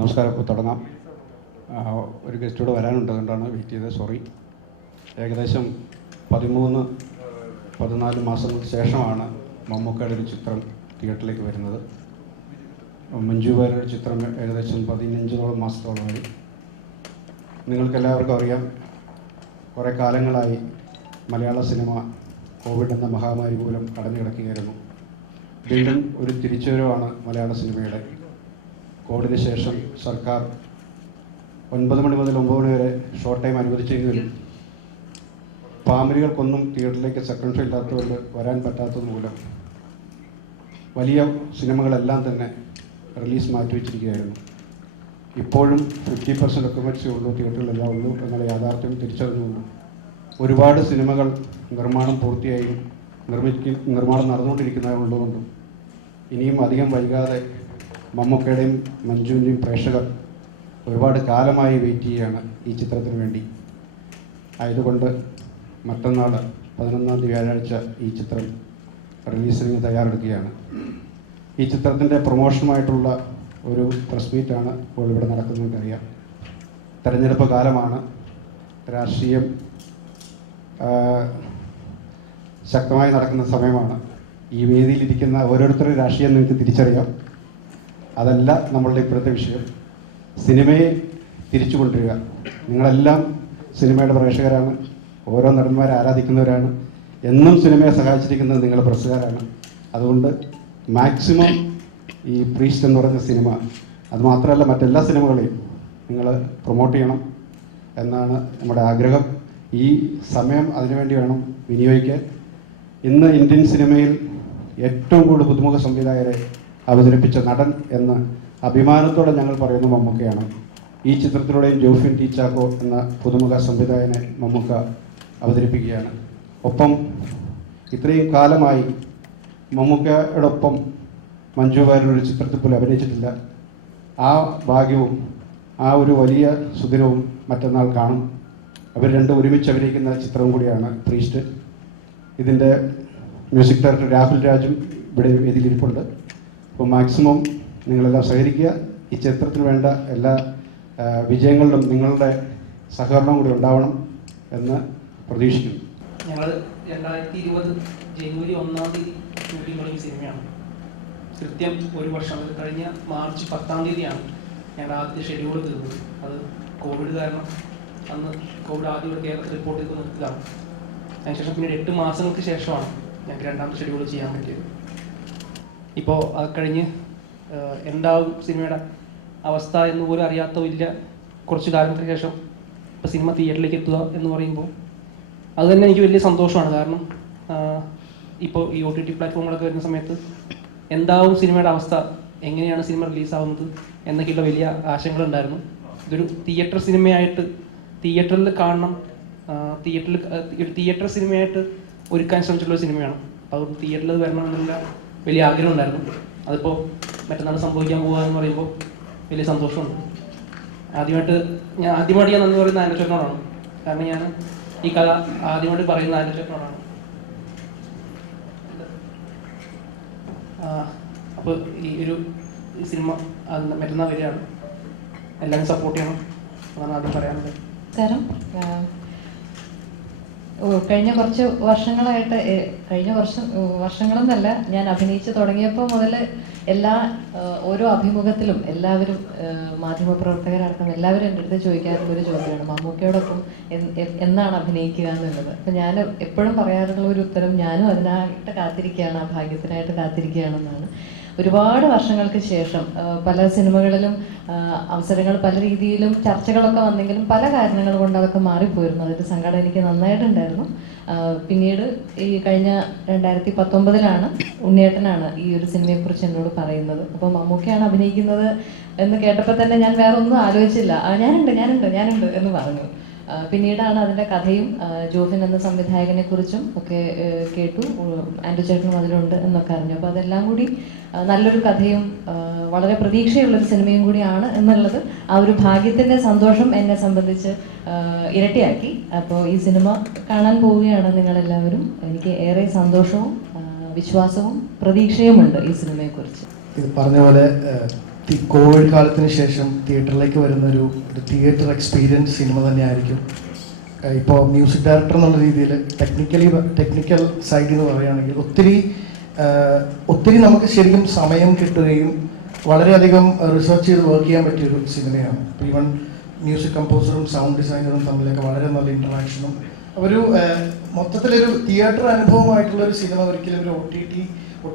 നമസ്കാരം. ഇപ്പോൾ തുടങ്ങാം. ഒരു ഗസ്റ്റോട് വരാനുണ്ട്, അതുകൊണ്ടാണ് വെയിറ്റ് ചെയ്തത്. സോറി. ഏകദേശം 13-14 മാസങ്ങൾക്ക് ശേഷമാണ് മമ്മൂക്കയുടെ ഒരു ചിത്രം തിയേറ്ററിലേക്ക് വരുന്നത്. മഞ്ജു വാര്യരുടെ ചിത്രം ഏകദേശം 15 മാസത്തോളമായി. നിങ്ങൾക്കെല്ലാവർക്കും അറിയാം, കുറേ കാലങ്ങളായി മലയാള സിനിമ കോവിഡ് എന്ന മഹാമാരി മൂലം അടഞ്ഞു കിടക്കുകയായിരുന്നു. വീണ്ടും ഒരു തിരിച്ചുവരവാണ് മലയാള സിനിമയുടെ. കോവിഡിന് ശേഷം സർക്കാർ 9 മണി മുതൽ 9 മണി വരെ ഷോർട്ട് ടൈം അനുവദിച്ചെങ്കിലും ഫാമിലികൾക്കൊന്നും തിയേറ്ററിലേക്ക് സെക്കൻഡ് ഷോ ഇല്ലാത്തതുകൊണ്ട് വരാൻ പറ്റാത്തത് മൂലം വലിയ സിനിമകളെല്ലാം തന്നെ റിലീസ് മാറ്റിവെച്ചിരിക്കുകയായിരുന്നു. ഇപ്പോഴും 50% ഒക്കുപൻസി ഉള്ളൂ, തിയേറ്ററുകളെല്ലാം ഉള്ളൂ എന്നുള്ള യാഥാർത്ഥ്യം തിരിച്ചറിഞ്ഞുകൊണ്ടും ഒരുപാട് സിനിമകൾ നിർമ്മാണം പൂർത്തിയായും നിർമ്മാണം നടന്നുകൊണ്ടിരിക്കുന്നതുകൊണ്ടും ഇനിയും അധികം വൈകാതെ മമ്മൂക്കയുടെയും മഞ്ജുവിൻ്റെയും പ്രേക്ഷകർ ഒരുപാട് കാലമായി വെയിറ്റ് ചെയ്യുകയാണ് ഈ ചിത്രത്തിന് വേണ്ടി. ആയതുകൊണ്ട് മറ്റന്നാൾ 11 വ്യാഴാഴ്ച ഈ ചിത്രം റിലീസിന് തയ്യാറെടുക്കുകയാണ്. ഈ ചിത്രത്തിൻ്റെ പ്രൊമോഷനുമായിട്ടുള്ള ഒരു പ്രസ് മീറ്റാണ് ഇപ്പോൾ ഇവിടെ നടക്കുന്നതെന്നറിയാം. തെരഞ്ഞെടുപ്പ് കാലമാണ്, രാഷ്ട്രീയം ശക്തമായി നടക്കുന്ന സമയമാണ്. ഈ വേദിയിലിരിക്കുന്ന ഓരോരുത്തരുടെ രാഷ്ട്രീയം നിങ്ങൾക്ക് തിരിച്ചറിയാം. അതല്ല നമ്മളുടെ ഇപ്പോഴത്തെ വിഷയം. സിനിമയെ തിരിച്ചു കൊണ്ടുവരിക. നിങ്ങളെല്ലാം സിനിമയുടെ പ്രേക്ഷകരാണ്, ഓരോ നടന്മാരെ ആരാധിക്കുന്നവരാണ്, എന്നും സിനിമയെ സഹായിച്ചിരിക്കുന്നത് നിങ്ങൾ പ്രസ്സുകാരാണ്. അതുകൊണ്ട് മാക്സിമം ഈ പ്രീസ്റ്റ് എന്ന് പറയുന്ന സിനിമ, അതുമാത്രമല്ല മറ്റെല്ലാ സിനിമകളെയും നിങ്ങൾ പ്രൊമോട്ട് ചെയ്യണം എന്നാണ് നമ്മുടെ ആഗ്രഹം. ഈ സമയം അതിനുവേണ്ടി വേണം വിനിയോഗിക്കാൻ. ഇന്ന് ഇന്ത്യൻ സിനിമയിൽ ഏറ്റവും കൂടുതൽ പുതുമുഖ സംവിധായകരെ അവതരിപ്പിച്ച നടൻ എന്ന് അഭിമാനത്തോടെ ഞങ്ങൾ പറയുന്ന മമ്മൂക്കയാണ്. ഈ ചിത്രത്തിലൂടെയും ജോഫിൻ ടി ചാക്കോ എന്ന പുതുമുഖ സംവിധായകനെ മമ്മൂക്ക അവതരിപ്പിക്കുകയാണ്. ഒപ്പം ഇത്രയും കാലമായി മമ്മൂക്കയോടൊപ്പം മഞ്ജു വാര്യർ ഒരു ചിത്രത്തിൽ പോലും അഭിനയിച്ചിട്ടില്ല. ആ ഭാഗ്യവും ആ ഒരു വലിയ സുദിനവും മറ്റന്നാൾ കാണും. അവർ രണ്ടും ഒരുമിച്ച് അഭിനയിക്കുന്ന ചിത്രവും കൂടിയാണ് പ്രീസ്റ്റ്. ഇതിൻ്റെ മ്യൂസിക് ഡയറക്ടർ രാഹുൽ രാജും ഇവിടെ വേദിയിലിരിപ്പുണ്ട്. അപ്പോൾ മാക്സിമം നിങ്ങളെല്ലാം സഹകരിക്കുക. ഈ ചിത്രത്തിന് വേണ്ട എല്ലാ വിജയങ്ങളിലും നിങ്ങളുടെ സഹകരണം കൂടി ഉണ്ടാവണം എന്ന് പ്രതീക്ഷിക്കുന്നു. ഞങ്ങൾ 2020 ജനുവരി 1 ഷൂട്ടിംഗ് തുടങ്ങിയ സിനിമയാണ്. കൃത്യം ഒരു വർഷം കഴിഞ്ഞ മാർച്ച് 10 ഞങ്ങൾ ആദ്യ ഷെഡ്യൂൾ തീർന്നത്. അത് കോവിഡ് കാരണം അന്ന് കോവിഡ് ആദ്യം ഇവിടെ കേരളത്തിൽ റിപ്പോർട്ട് ചെയ്ത് നിർത്തുകയാണ്. അതിനുശേഷം പിന്നീട് 8 മാസങ്ങൾക്ക് ശേഷമാണ് ഞങ്ങൾക്ക് രണ്ടാമത്തെ ഷെഡ്യൂൾ ചെയ്യാൻ പറ്റിയത്. ഇപ്പോൾ അത് കഴിഞ്ഞ് എന്താവും സിനിമയുടെ അവസ്ഥ എന്ന് പോലും അറിയാത്തതില്ല. കുറച്ച് കാലത്തിന് ശേഷം ഇപ്പോൾ സിനിമ തിയേറ്ററിലേക്ക് എത്തുക എന്ന് പറയുമ്പോൾ അത് തന്നെ എനിക്ക് വലിയ സന്തോഷമാണ്. കാരണം ഇപ്പോൾ ഈ OTT പ്ലാറ്റ്ഫോമുകളൊക്കെ വരുന്ന സമയത്ത് എന്താവും സിനിമയുടെ അവസ്ഥ, എങ്ങനെയാണ് സിനിമ റിലീസാവുന്നത് എന്നൊക്കെയുള്ള വലിയ ആശങ്കകളുണ്ടായിരുന്നു. ഇതൊരു തിയേറ്റർ സിനിമയായിട്ട് തിയേറ്ററിൽ കാണണം, ഒരു തിയേറ്റർ സിനിമയായിട്ട് ഒരുക്കാൻ ശ്രമിച്ചിട്ടുള്ള സിനിമയാണ്. അപ്പോൾ അതുകൊണ്ട് തിയേറ്ററിൽ വരണം എന്നുള്ള വലിയ ആഗ്രഹം ഉണ്ടായിരുന്നു. അതിപ്പോൾ മറ്റന്നാൾ സംഭവിക്കാൻ പോകുക എന്ന് പറയുമ്പോൾ വലിയ സന്തോഷമുണ്ട്. ആദ്യമായിട്ട് ഞാൻ നന്ദി പറയുന്ന ആനച്ചേട്ടനോടാണ്. കാരണം ഞാൻ ഈ കഥ ആദ്യമായിട്ട് പറയുന്ന ആനച്ചേട്ടനോടാണ്. അപ്പോൾ ഈ ഒരു സിനിമ മറ്റന്നാൾ വരികയാണ്. എല്ലാവരും സപ്പോർട്ട് ചെയ്യണം എന്നാണ് ആദ്യം പറയാനുള്ളത്. നമസ്കാരം. കഴിഞ്ഞ കുറച്ച് വർഷങ്ങളായിട്ട്, വർഷങ്ങളെന്നല്ല, ഞാൻ അഭിനയിച്ച് തുടങ്ങിയപ്പോൾ മുതൽ ഓരോ അഭിമുഖത്തിലും എല്ലാവരും, മാധ്യമപ്രവർത്തകരടക്കം എല്ലാവരും എൻ്റെ അടുത്ത് ചോദിക്കാറുള്ളൊരു ചോദ്യമാണ് മമ്മൂക്കയോടൊപ്പം എന്നാണ് അഭിനയിക്കുക എന്നുള്ളത്. അപ്പം ഞാൻ എപ്പോഴും പറയാറുള്ള ഒരു ഉത്തരം, ഞാനും അതിനായിട്ട് കാത്തിരിക്കുകയാണ്, ആ ഭാഗ്യത്തിനായിട്ട് കാത്തിരിക്കുകയാണെന്നാണ്. ഒരുപാട് വർഷങ്ങൾക്ക് ശേഷം പല സിനിമകളിലും അവസരങ്ങൾ പല രീതിയിലും ചർച്ചകളൊക്കെ വന്നെങ്കിലും പല കാരണങ്ങൾ കൊണ്ട് അതൊക്കെ മാറിപ്പോയിരുന്നു. അതിൻ്റെ സങ്കടം എനിക്ക് നന്നായിട്ടുണ്ടായിരുന്നു. പിന്നീട് ഈ കഴിഞ്ഞ 2019 ഉണ്ണിയേട്ടനാണ് ഈ ഒരു സിനിമയെക്കുറിച്ച് എന്നോട് പറയുന്നത്. അപ്പോൾ മമ്മൂക്കയാണ് അഭിനയിക്കുന്നത് എന്ന് കേട്ടപ്പോൾ തന്നെ ഞാൻ വേറെ ഒന്നും ആലോചിച്ചില്ല. ഞാനുണ്ട് എന്ന് പറഞ്ഞു. പിന്നീടാണ് അതിൻ്റെ കഥയും ജോഫിൻ എന്ന സംവിധായകനെ കുറിച്ചും ഒക്കെ കേട്ടു. ആൻഡ്രു ചേട്ടനും അതിലുണ്ട് എന്നൊക്കെ അറിഞ്ഞു. അപ്പോൾ അതെല്ലാം കൂടി നല്ലൊരു കഥയും വളരെ പ്രതീക്ഷയുള്ളൊരു സിനിമയും കൂടിയാണ് എന്നുള്ളത് ആ ഒരു ഭാഗ്യത്തിൻ്റെ സന്തോഷം എന്നെ സംബന്ധിച്ച് ഇരട്ടിയാക്കി. അപ്പോൾ ഈ സിനിമ കാണാൻ പോവുകയാണ് നിങ്ങളെല്ലാവരും. എനിക്ക് ഏറെ സന്തോഷവും വിശ്വാസവും പ്രതീക്ഷയുമുണ്ട് ഈ സിനിമയെക്കുറിച്ച്. ഇത് പറഞ്ഞ പോലെ കോവിഡ് കാലത്തിന് ശേഷം തിയേറ്ററിലേക്ക് വരുന്നൊരു തിയേറ്റർ എക്സ്പീരിയൻസ് സിനിമ തന്നെയായിരിക്കും. ഇപ്പോൾ മ്യൂസിക് ഡയറക്ടർ എന്നുള്ള രീതിയിൽ ടെക്നിക്കൽ സൈഡിൽ നിന്ന് പറയുകയാണെങ്കിൽ ഒത്തിരി നമുക്ക് ശരിക്കും സമയം കിട്ടുകയും വളരെയധികം റിസർച്ച് ചെയ്ത് വർക്ക് ചെയ്യാൻ പറ്റിയൊരു സിനിമയാണ്. ഈവൻ മ്യൂസിക് കമ്പോസറും സൗണ്ട് ഡിസൈനറും തമ്മിലൊക്കെ വളരെ നല്ല ഇൻട്രാക്ഷനും ഒരു മൊത്തത്തിലൊരു തിയേറ്റർ അനുഭവമായിട്ടുള്ളൊരു സിനിമ ഒരിക്കലും ഒരു ഒ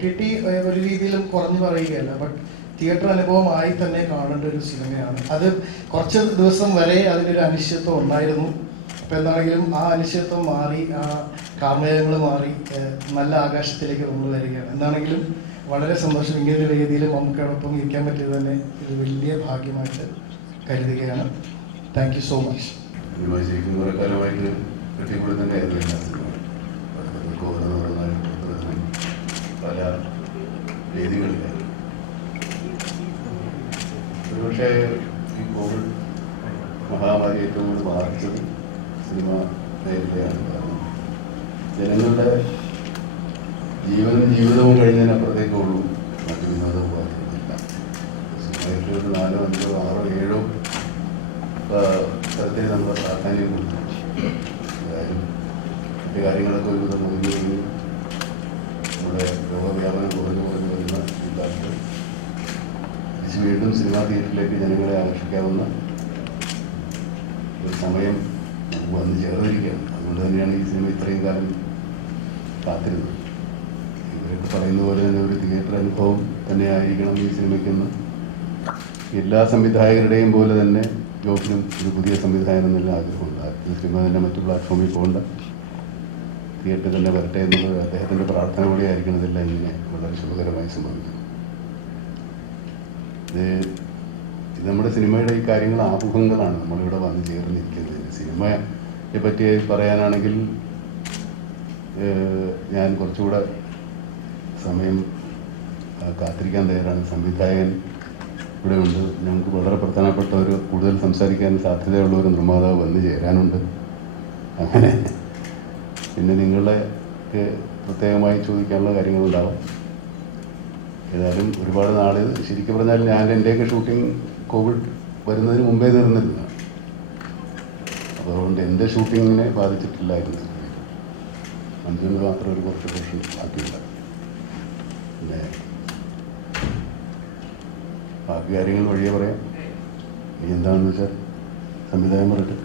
ടി ടി ഒരു രീതിയിലും കുറഞ്ഞു പറയുകയല്ല, ബട്ട് തിയേറ്റർ അനുഭവമായി തന്നെ കാണേണ്ട ഒരു സിനിമയാണ്. അത് കുറച്ച് ദിവസം വരെ അതിനൊരു അനിശ്ചിതത്വം ഉണ്ടായിരുന്നു. അപ്പോൾ എന്താണെങ്കിലും ആ അനിശ്ചിതത്വം മാറി, ആ കാർമേഘങ്ങൾ മാറി നല്ല ആകാശത്തിലേക്ക് നമ്മൾ വരികയാണ്. എന്താണെങ്കിലും വളരെ സന്തോഷം. ഇങ്ങനൊരു വേദിയിൽ നമുക്കോടൊപ്പം ഇരിക്കാൻ പറ്റിയത് തന്നെ ഒരു വലിയ ഭാഗ്യമായിട്ട് കരുതുകയാണ്. Thank you so much. പല വേദികളിലാണ്. ഒരുപക്ഷെ ഈ കോവിഡ് മഹാമാരി ഏറ്റവും കൂടുതൽ ബാധിച്ചത് സിനിമ മേഖലയാണ്. കാരണം ജനങ്ങളുടെ ജീവിതവും കഴിഞ്ഞതിനപ്പുറത്തേക്കുള്ളൂ മറ്റു വിനോദ ഉപാധികളില്ല. സിനിമയിൽ ഒരു 4, 5, 6, 7 തരത്തിൽ നമ്മൾ പ്രാധാന്യം കൊടുക്കും. അതായത് മറ്റു കാര്യങ്ങളൊക്കെ ഒരുവിധം മുന്നിൽ നമ്മുടെ രോഗവ്യാപനം കുറഞ്ഞു വരുന്ന ഇല്ലാത്ത വീണ്ടും സിനിമാ തിയേറ്ററിലേക്ക് ജനങ്ങളെ ആകർഷിക്കാവുന്ന ഒരു സമയം നമുക്ക് വന്ന് ചേർന്നിരിക്കുകയാണ്. അതുകൊണ്ട് തന്നെയാണ് ഈ സിനിമ ഇത്രയും കാലം കാത്തിരുന്നത്. ഇവരൊക്കെ പറയുന്ന പോലെ തന്നെ ഒരു തിയേറ്റർ അനുഭവം തന്നെ ആയിരിക്കണം ഈ സിനിമയ്ക്കെന്ന് എല്ലാ സംവിധായകരുടെയും പോലെ തന്നെ ജോഫിനും ഒരു പുതിയ സംവിധായകൻ എന്നുള്ള ആഗ്രഹമുണ്ട്. ഈ സിനിമ തന്നെ മറ്റു പ്ലാറ്റ്ഫോമിൽ പോകേണ്ട, തിയേറ്ററിൽ തന്നെ വരട്ടെ എന്നുള്ളത് അദ്ദേഹത്തിൻ്റെ പ്രാർത്ഥന കൂടി ആയിരിക്കണം. ഇതെല്ലാം ഇങ്ങനെ വളരെ ശുഭകരമായി സംഭവിക്കുന്നു. ഇത് നമ്മുടെ സിനിമയുടെ ഈ കാര്യങ്ങൾ ആമുഖങ്ങളാണ് നമ്മളിവിടെ വന്ന് ചേർന്നിരിക്കുന്നത്. സിനിമയെ പറ്റി പറയാനാണെങ്കിൽ ഞാൻ കുറച്ചുകൂടെ സമയം കാത്തിരിക്കാൻ തയ്യാറാണ്. സംവിധായകൻ ഇവിടെ ഉണ്ട്. ഞങ്ങൾക്ക് വളരെ പ്രധാനപ്പെട്ട ഒരു കൂടുതൽ സംസാരിക്കാൻ സാധ്യതയുള്ള ഒരു നിർമ്മാതാവ് വന്ന് ചേരാനുണ്ട്. അങ്ങനെ പിന്നെ നിങ്ങളുടെ പ്രത്യേകമായി ചോദിക്കാനുള്ള കാര്യങ്ങളുണ്ടാവും. ഏതായാലും ഒരുപാട് നാൾ ശരിക്കും പറഞ്ഞാൽ ഞാൻ എൻ്റെയൊക്കെ ഷൂട്ടിംഗ് കോവിഡ് വരുന്നതിന് മുമ്പേ തീർന്നിരുന്നു. അപ്പോൾ അതുകൊണ്ട് എൻ്റെ ഷൂട്ടിങ്ങിനെ ബാധിച്ചിട്ടില്ലായിരുന്നു. മഞ്ജുവിന് മാത്രം ഒരു കുറച്ച് പോർഷൻ ബാക്കിയില്ല. പിന്നെ ബാക്കി കാര്യങ്ങൾ വഴിയെ പറയാം. ഇനി എന്താണെന്ന് വെച്ചാൽ സംവിധാനം പറയട്ടെ.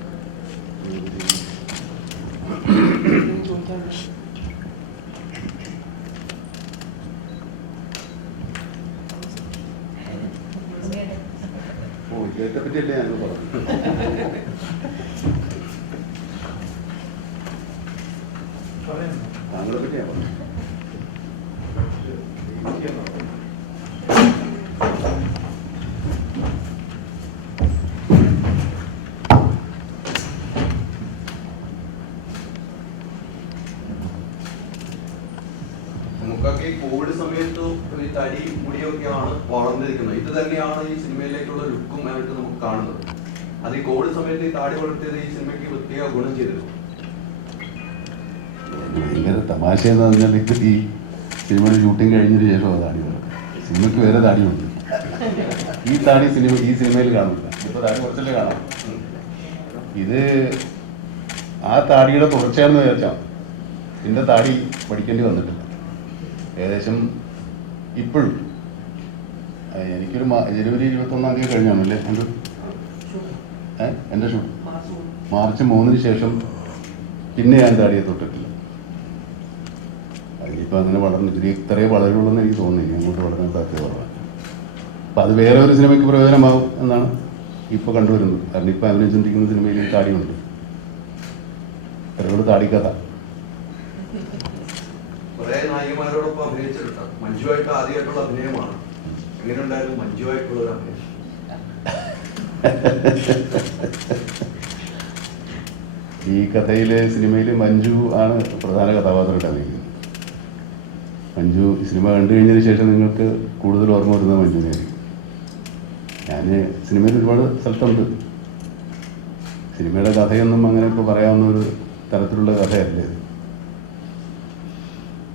ഇതേ പറ്റിയല്ലേ ഞാൻ പറഞ്ഞു. താങ്കളെ പറ്റിയാ പറഞ്ഞു. നമുക്കൊക്കെ ഈ കോവിഡ് സമയത്ത് ഈ തടി മുടിയൊക്കെയാണ് വളർന്നിരിക്കുന്നത്. ഇത് തന്നെയാണ് ഈ സിനിമയിലേക്കുള്ള ലുക്കും ആയിട്ട് നമുക്ക് കാണുന്നത്. അത് ഈ കോവിഡ് സമയത്ത് ഈ താടി വളർത്തിയത് ഈ സിനിമയ്ക്ക് പ്രത്യേക ഗുണം ചെയ്തിരുന്നു. ഭയങ്കര തമാശ എന്ന് പറഞ്ഞാൽ ഈ സിനിമയുടെ ഷൂട്ടിംഗ് കഴിഞ്ഞതിന് ശേഷം താടി വളർത്തും. സിനിമയ്ക്ക് വേറെ താടിയുണ്ട്. ഈ താടി ഈ സിനിമയിൽ കാണില്ല. ഇപ്പോൾ താടി കുറച്ചല്ലേ കാണാം. ഇത് ആ താടിയുടെ തുടർച്ചയാണെന്ന് വിചാരിച്ചാൽ ഇതിൻ്റെ താടി പഠിക്കേണ്ടി വന്നിട്ടില്ല. ഏകദേശം ഇപ്പോഴും എനിക്കൊരു ജനുവരി 21 കഴിഞ്ഞാണല്ലേ എൻ്റെ ഷൂട്ട്. മാർച്ച് 3 ശേഷം പിന്നെ ഞാൻ താടിയെ തൊട്ടിട്ടില്ല. അതിനിപ്പോൾ അങ്ങനെ വളർന്നിട്ട് ഇത്രയേ വളരുള്ളൂ എന്ന് എനിക്ക് തോന്നുന്നു. അങ്ങോട്ട് വളരാൻ സാധ്യത കുറവാണ്. അപ്പം അത് വേറെ ഒരു സിനിമയ്ക്ക് പ്രയോജനമാകും എന്നാണ് ഇപ്പോൾ കണ്ടുവരുന്നത്. കാരണം ഇപ്പോൾ അഭിനയിച്ചിരിക്കുന്ന സിനിമയിൽ താടിയുണ്ട്. ഇവരോട് താടിക്കഥ കുറെ നായികമാരോടൊപ്പം അഭിനയിച്ചിട്ടുണ്ട്. മഞ്ജുവായിട്ട് ആദ്യമായിട്ടുള്ള അഭിനയമാണ്. എങ്ങനെയുണ്ടായിരുന്നു മഞ്ജുവായിട്ടുള്ള ഒരു അഭിനയം? ഈ കഥയിലെ സിനിമയിൽ മഞ്ജു ആണ് പ്രധാന കഥാപാത്രമായിട്ട് അഭിനയിക്കുന്നത്. മഞ്ജു സിനിമ കണ്ടു കഴിഞ്ഞതിന് ശേഷം നിങ്ങൾക്ക് കൂടുതൽ ഓർമ്മ വരുന്നത് മഞ്ജുവിനായിരിക്കും. ഞാൻ സിനിമയിൽ ഒരുപാട് സ്ഥലത്തുണ്ട്. സിനിമയുടെ കഥയൊന്നും അങ്ങനെ ഇപ്പോൾ പറയാവുന്ന ഒരു തരത്തിലുള്ള കഥയല്ലേ ഇത്.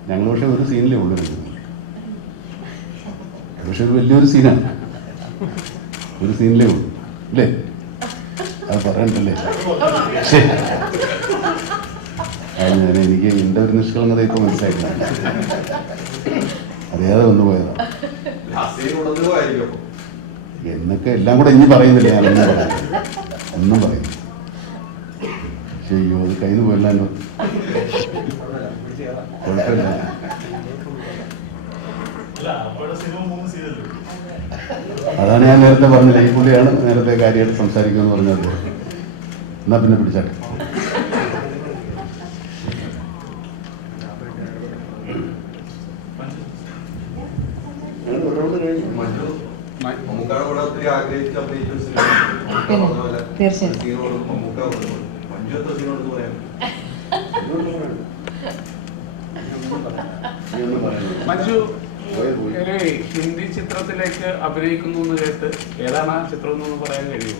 ഞങ്ങൾ പക്ഷേ ഒരു സീനിലേ ഉള്ളൂ. പക്ഷെ ഒരു വലിയൊരു സീനാണ്. ഒരു സീനിലേ ഉള്ളൂ അല്ലേ? അത് പറയണ്ടല്ലേ? ശരി, ഞാൻ എനിക്ക് എൻ്റെ ഒരു നിഷ്കളങ്കത ഇപ്പൊ മനസ്സിലായില്ല, അറിയാതെ വന്നുപോയതാ എന്നൊക്കെ എല്ലാം കൂടെ ഇനി പറയുന്നില്ല, ഒന്നും പറയുന്നു. പക്ഷേ അയ്യോ അത് കയ്യിൽ നിന്ന് പോയല്ലോ, കുഴപ്പമില്ല. അതാണ് ഞാൻ നേരത്തെ പറഞ്ഞില്ല, ഈ പുള്ളിയാണ് നേരത്തെ കാര്യമായിട്ട് സംസാരിക്കുമെന്ന് പറഞ്ഞത്. എന്നാ പിന്നെ പിടിച്ചാട്ടെ. മഞ്ജു ഒരു ഹിന്ദി ചിത്രത്തിലേക്ക് അഭിനയിക്കുന്നു എന്ന് കേട്ട് ഏതാണ് ആ ചിത്രം എന്നൊന്ന് പറയാൻ കഴിയുമോ?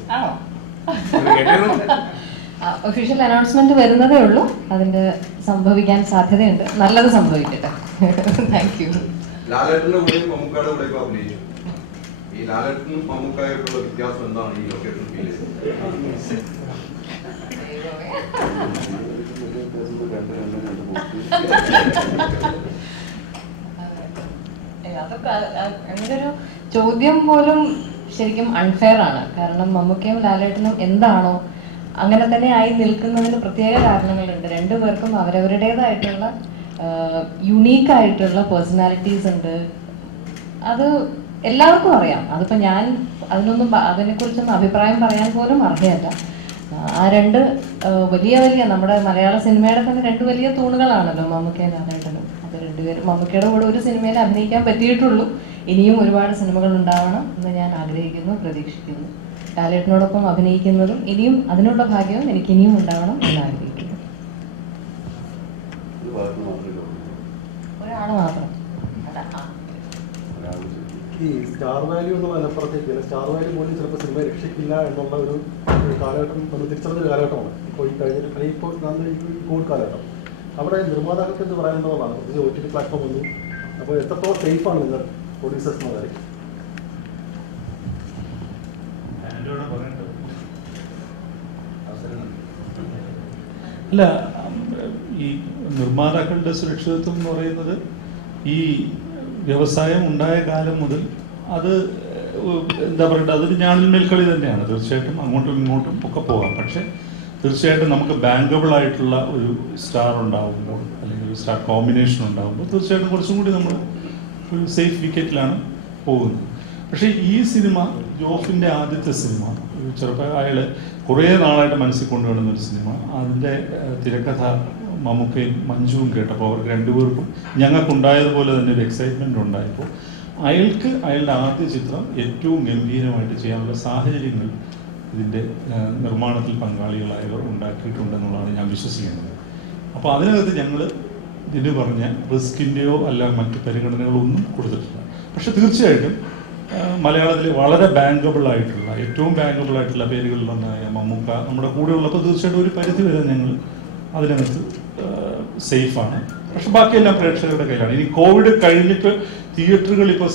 ഒഫീഷ്യൽ അനൗൺസ്മെന്റ് വരുന്നതേ ഉള്ളൂ, അതിന്റെ സംഭവിക്കാൻ സാധ്യതയുണ്ട്. നല്ലത് സംഭവിക്കട്ടെ. Thank you. ലാലേട്ടന്റെ കൂടെയും മമ്മൂക്കയുടെ കൂടെയും അഭിനയിച്ചു. ഈ ലാലേട്ടനും മമ്മൂക്കായിട്ടുള്ള വ്യത്യാസം എന്താണ് ഈ ലൊക്കേഷൻ ഫീൽ ചെയ്തത്? അതൊക്കെ അങ്ങനെ ഒരു ചോദ്യം പോലും ശരിക്കും അൺഫെയർ ആണ്. കാരണം മമ്മൂക്കയും ലാലേട്ടനും എന്താണോ അങ്ങനെ തന്നെ ആയി നിൽക്കുന്നതിന് പ്രത്യേക കാരണങ്ങളുണ്ട്. രണ്ടുപേർക്കും അവരവരുടേതായിട്ടുള്ള യുണീക്കായിട്ടുള്ള പേഴ്സണാലിറ്റീസ് ഉണ്ട്. അത് എല്ലാവർക്കും അറിയാം. അതിപ്പോൾ ഞാൻ അതിനെക്കുറിച്ചൊന്നും അഭിപ്രായം പറയാൻ പോലും അർഹയല്ല. ആ രണ്ട് വലിയ നമ്മുടെ മലയാള സിനിമയുടെ തന്നെ രണ്ട് വലിയ തൂണുകളാണല്ലോ മമ്മൂക്കയും ലാലേട്ടനും. അത് രണ്ടുപേരും മമ്മൂക്കയുടെ കൂടെ ഒരു സിനിമയിൽ അഭിനയിക്കാൻ പറ്റിയിട്ടുള്ളൂ. ഇനിയും ഒരുപാട് സിനിമകൾ ഉണ്ടാവണം എന്ന് ഞാൻ ആഗ്രഹിക്കുന്നു, പ്രതീക്ഷിക്കുന്നു. ലാലേട്ടനോടൊപ്പം അഭിനയിക്കുന്നതും ഇനിയും അതിനുള്ള ഭാഗ്യവും എനിക്ക് ഇനിയും ഉണ്ടാവണം എന്ന് ആഗ്രഹിക്കുന്നു. ഒരാൾ മാത്രം. ഈ സ്റ്റാർ വാല്യൂ എന്നുള്ള അതിനപ്പുറത്തേക്ക് സ്റ്റാർ വാല്യൂ പോലും ചിലപ്പോൾ സിനിമ രക്ഷിക്കില്ല എന്നുള്ള ഒരു കാലഘട്ടം നമ്മൾ തിരിച്ചറിഞ്ഞൊരു കാലഘട്ടമാണ് ഇപ്പോൾ ഈ കഴിഞ്ഞിട്ട്. ഇപ്പോൾ ഈ കോവിഡ് കാലഘട്ടം അവിടെ നിർമ്മാതാക്കൾക്ക് എന്ത് പറയാനുള്ളതാണ്? പ്രത്യേകിച്ച് OTT പ്ലാറ്റ്ഫോം വന്നു. അപ്പോൾ എത്രത്തോളം സേഫാണ് നിങ്ങൾ പ്രൊഡ്യൂസേഴ്സ് എന്ന കാര്യം? അല്ല, ഈ നിർമ്മാതാക്കളുടെ സുരക്ഷിതത്വം എന്ന് പറയുന്നത് ഈ വ്യവസായം ഉണ്ടായ കാലം മുതൽ അത് എന്താ പറയുക, അതൊരു ഞാണിന്മേൽ കളി തന്നെയാണ്. തീർച്ചയായിട്ടും അങ്ങോട്ടും ഇങ്ങോട്ടും ഒക്കെ പോകാം. പക്ഷേ തീർച്ചയായിട്ടും നമുക്ക് ബാങ്കബിൾ ആയിട്ടുള്ള ഒരു സ്റ്റാർ ഉണ്ടാകുമ്പോൾ അല്ലെങ്കിൽ ഒരു സ്റ്റാർ കോമ്പിനേഷൻ ഉണ്ടാകുമ്പോൾ തീർച്ചയായിട്ടും കുറച്ചും കൂടി നമ്മൾ ഒരു സേഫ് വിക്കറ്റിലാണ് പോകുന്നത്. പക്ഷേ ഈ സിനിമ ജോഫിൻ്റെ ആദ്യത്തെ സിനിമ, ഒരു അയാൾ കുറേ നാളായിട്ട് മനസ്സിൽ കൊണ്ടുവരുന്ന ഒരു സിനിമ. അതിൻ്റെ തിരക്കഥ മമ്മൂക്കയും മഞ്ജുവും കേട്ടപ്പോൾ അവർക്ക് രണ്ടുപേർക്കും ഞങ്ങൾക്കുണ്ടായതുപോലെ തന്നെ ഒരു എക്സൈറ്റ്മെൻ്റ് ഉണ്ടായപ്പോൾ അയാളുടെ ആദ്യ ചിത്രം ഏറ്റവും ഗംഭീരമായിട്ട് ചെയ്യാനുള്ള സാഹചര്യങ്ങൾ ഇതിൻ്റെ നിർമ്മാണത്തിൽ പങ്കാളികളായവർ ഉണ്ടാക്കിയിട്ടുണ്ടെന്നുള്ളതാണ് ഞാൻ വിശ്വസിക്കുന്നത്. അപ്പോൾ അതിനകത്ത് ഞങ്ങൾ ഇതിന് പറഞ്ഞ റിസ്കിൻ്റെയോ അല്ല മറ്റ് പരിഗണനകളോ ഒന്നും കൊടുത്തിട്ടില്ല. പക്ഷെ തീർച്ചയായിട്ടും മലയാളത്തിൽ വളരെ ബാങ്കബിളായിട്ടുള്ള ഏറ്റവും ബാങ്കബിളായിട്ടുള്ള പേരുകളിലൊന്നായ മമ്മൂക്ക നമ്മുടെ കൂടെ ഉള്ളപ്പോൾ തീർച്ചയായിട്ടും ഒരു പരിധി വരെ ഞങ്ങൾ അതിനകത്ത് സേഫാണ്. പക്ഷെ ബാക്കിയെല്ലാം പ്രേക്ഷകരുടെ കയ്യിലാണ്. ഇനി കോവിഡ് കഴിഞ്ഞിട്ട് തിയേറ്ററുകൾ ഇപ്പോൾ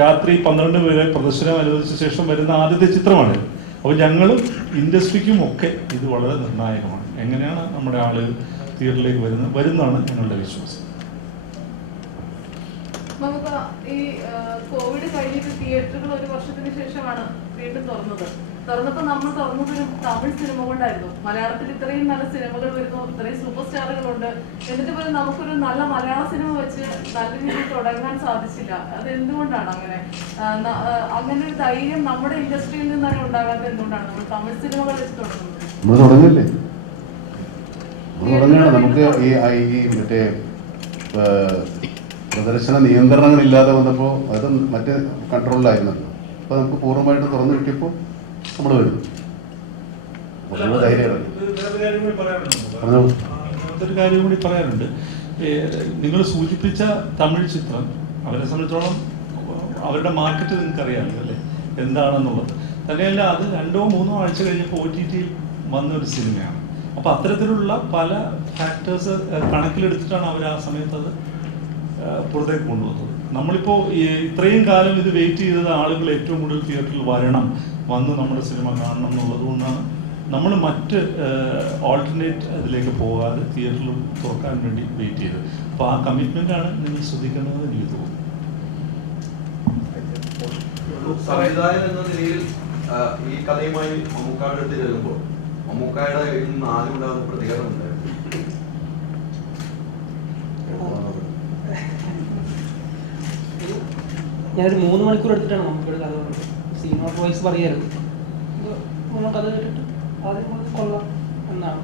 രാത്രി 12 വരെ പ്രദർശനം അനുവദിച്ച ശേഷം വരുന്ന ആദ്യത്തെ ചിത്രമാണ്. അപ്പോൾ ഞങ്ങളും ഇൻഡസ്ട്രിക്കും ഒക്കെ ഇത് വളരെ നിർണായകമാണ്. എങ്ങനെയാണ് നമ്മുടെ ആളുകൾ തിയേറ്ററിലേക്ക് വരുന്നതാണ് ഞങ്ങളുടെ വിശ്വാസം. നമുക്ക് ഈ കോവിഡ് കഴിഞ്ഞിട്ട് തിയേറ്ററുകൾ ഒരു വർഷത്തിന് ശേഷമാണ് വീണ്ടും തുറന്നപ്പോൾ നമ്മൾ തുറന്നതൊരു തമിഴ് സിനിമ കൊണ്ടായിരുന്നു. മലയാളത്തിൽ ഇത്രയും നല്ല സിനിമകൾ വരുന്നു, ഇത്രയും സൂപ്പർ സ്റ്റാറുകളുണ്ട്, എന്നിട്ട് പോലും നമുക്കൊരു നല്ല മലയാള സിനിമ വെച്ച് നല്ല രീതിയിൽ തുടങ്ങാൻ സാധിച്ചില്ല. അത് എന്തുകൊണ്ടാണ് അങ്ങനെ? അങ്ങനെ ഒരു ധൈര്യം നമ്മുടെ ഇൻഡസ്ട്രിയിൽ നിന്ന് തന്നെ ഉണ്ടാകാത്തത് എന്തുകൊണ്ടാണ്? നമ്മൾ തമിഴ് സിനിമകൾ വെച്ച് തുടങ്ങുന്നത് നമുക്ക് ഈ മറ്റേ പ്രദർശന നിയന്ത്രണങ്ങളില്ലാതെ വന്നപ്പോൾ അത് മറ്റ് കൺട്രോളിലായിരുന്നല്ലോ. അപ്പോൾ നമുക്ക് പൂർണ്ണമായിട്ട് തുറന്നു കിട്ടിയപ്പോൾ നമ്മൾ വരും. അതൊരു കാര്യം കൂടി പറയാനുണ്ട്. നിങ്ങൾ സൂചിപ്പിച്ച തമിഴ് ചിത്രം അവരെ സംബന്ധിച്ചോളം അവരുടെ മാർക്കറ്റ് നിങ്ങൾക്ക് അറിയാമല്ലോ അല്ലേ എന്താണെന്നുള്ളത്. തന്നെയല്ല, അത് 2-3 ആഴ്ച കഴിഞ്ഞപ്പോൾ OTT വന്നൊരു സിനിമയാണ്. അപ്പോൾ അത്തരത്തിലുള്ള പല ഫാക്ടേഴ്സ് കണക്കിലെടുത്തിട്ടാണ് അവർ ആ സമയത്ത് അത് പുറത്തേക്ക് കൊണ്ടുവന്നത്. നമ്മളിപ്പോൾ ഇത്രയും കാലം ഇത് വെയിറ്റ് ചെയ്തത് ആളുകൾ ഏറ്റവും കൂടുതൽ തിയേറ്ററിൽ വരണം, വന്ന് നമ്മുടെ സിനിമ കാണണം എന്നുള്ളത് കൊണ്ടാണ് നമ്മൾ മറ്റ് ഓൾട്ടർനേറ്റ് അതിലേക്ക് പോകാതെ തിയേറ്ററിൽ തുറക്കാൻ വേണ്ടി വെയിറ്റ് ചെയ്തത്. അപ്പോൾ ആ കമ്മിറ്റ്മെൻ്റാണ് നിങ്ങൾ ശ്രദ്ധിക്കുന്നത് എനിക്ക് തോന്നുന്നു. സംവിധായകൻ എന്ന നിലയിൽ ഈ കഥയുമായി മമ്മൂക്കായുടെ അടുത്ത് ചെല്ലുമ്പോൾ മമ്മൂക്കായുടെ കയ്യിൽ നിന്ന് ആദ്യം ഉണ്ടാകുന്ന പ്രതികരണം ഉണ്ടായിരുന്നു. ഞാനൊരു 3 മണിക്കൂർ എടുത്തിട്ടാണ് മമ്മൂക്കയുടെ കഥ പറഞ്ഞത്. സിനിമ വോയിസ് പറയരുത്, നമ്മൾ കഥ കേട്ടിട്ട് ആദ്യം കൊള്ളാം എന്നാണ്.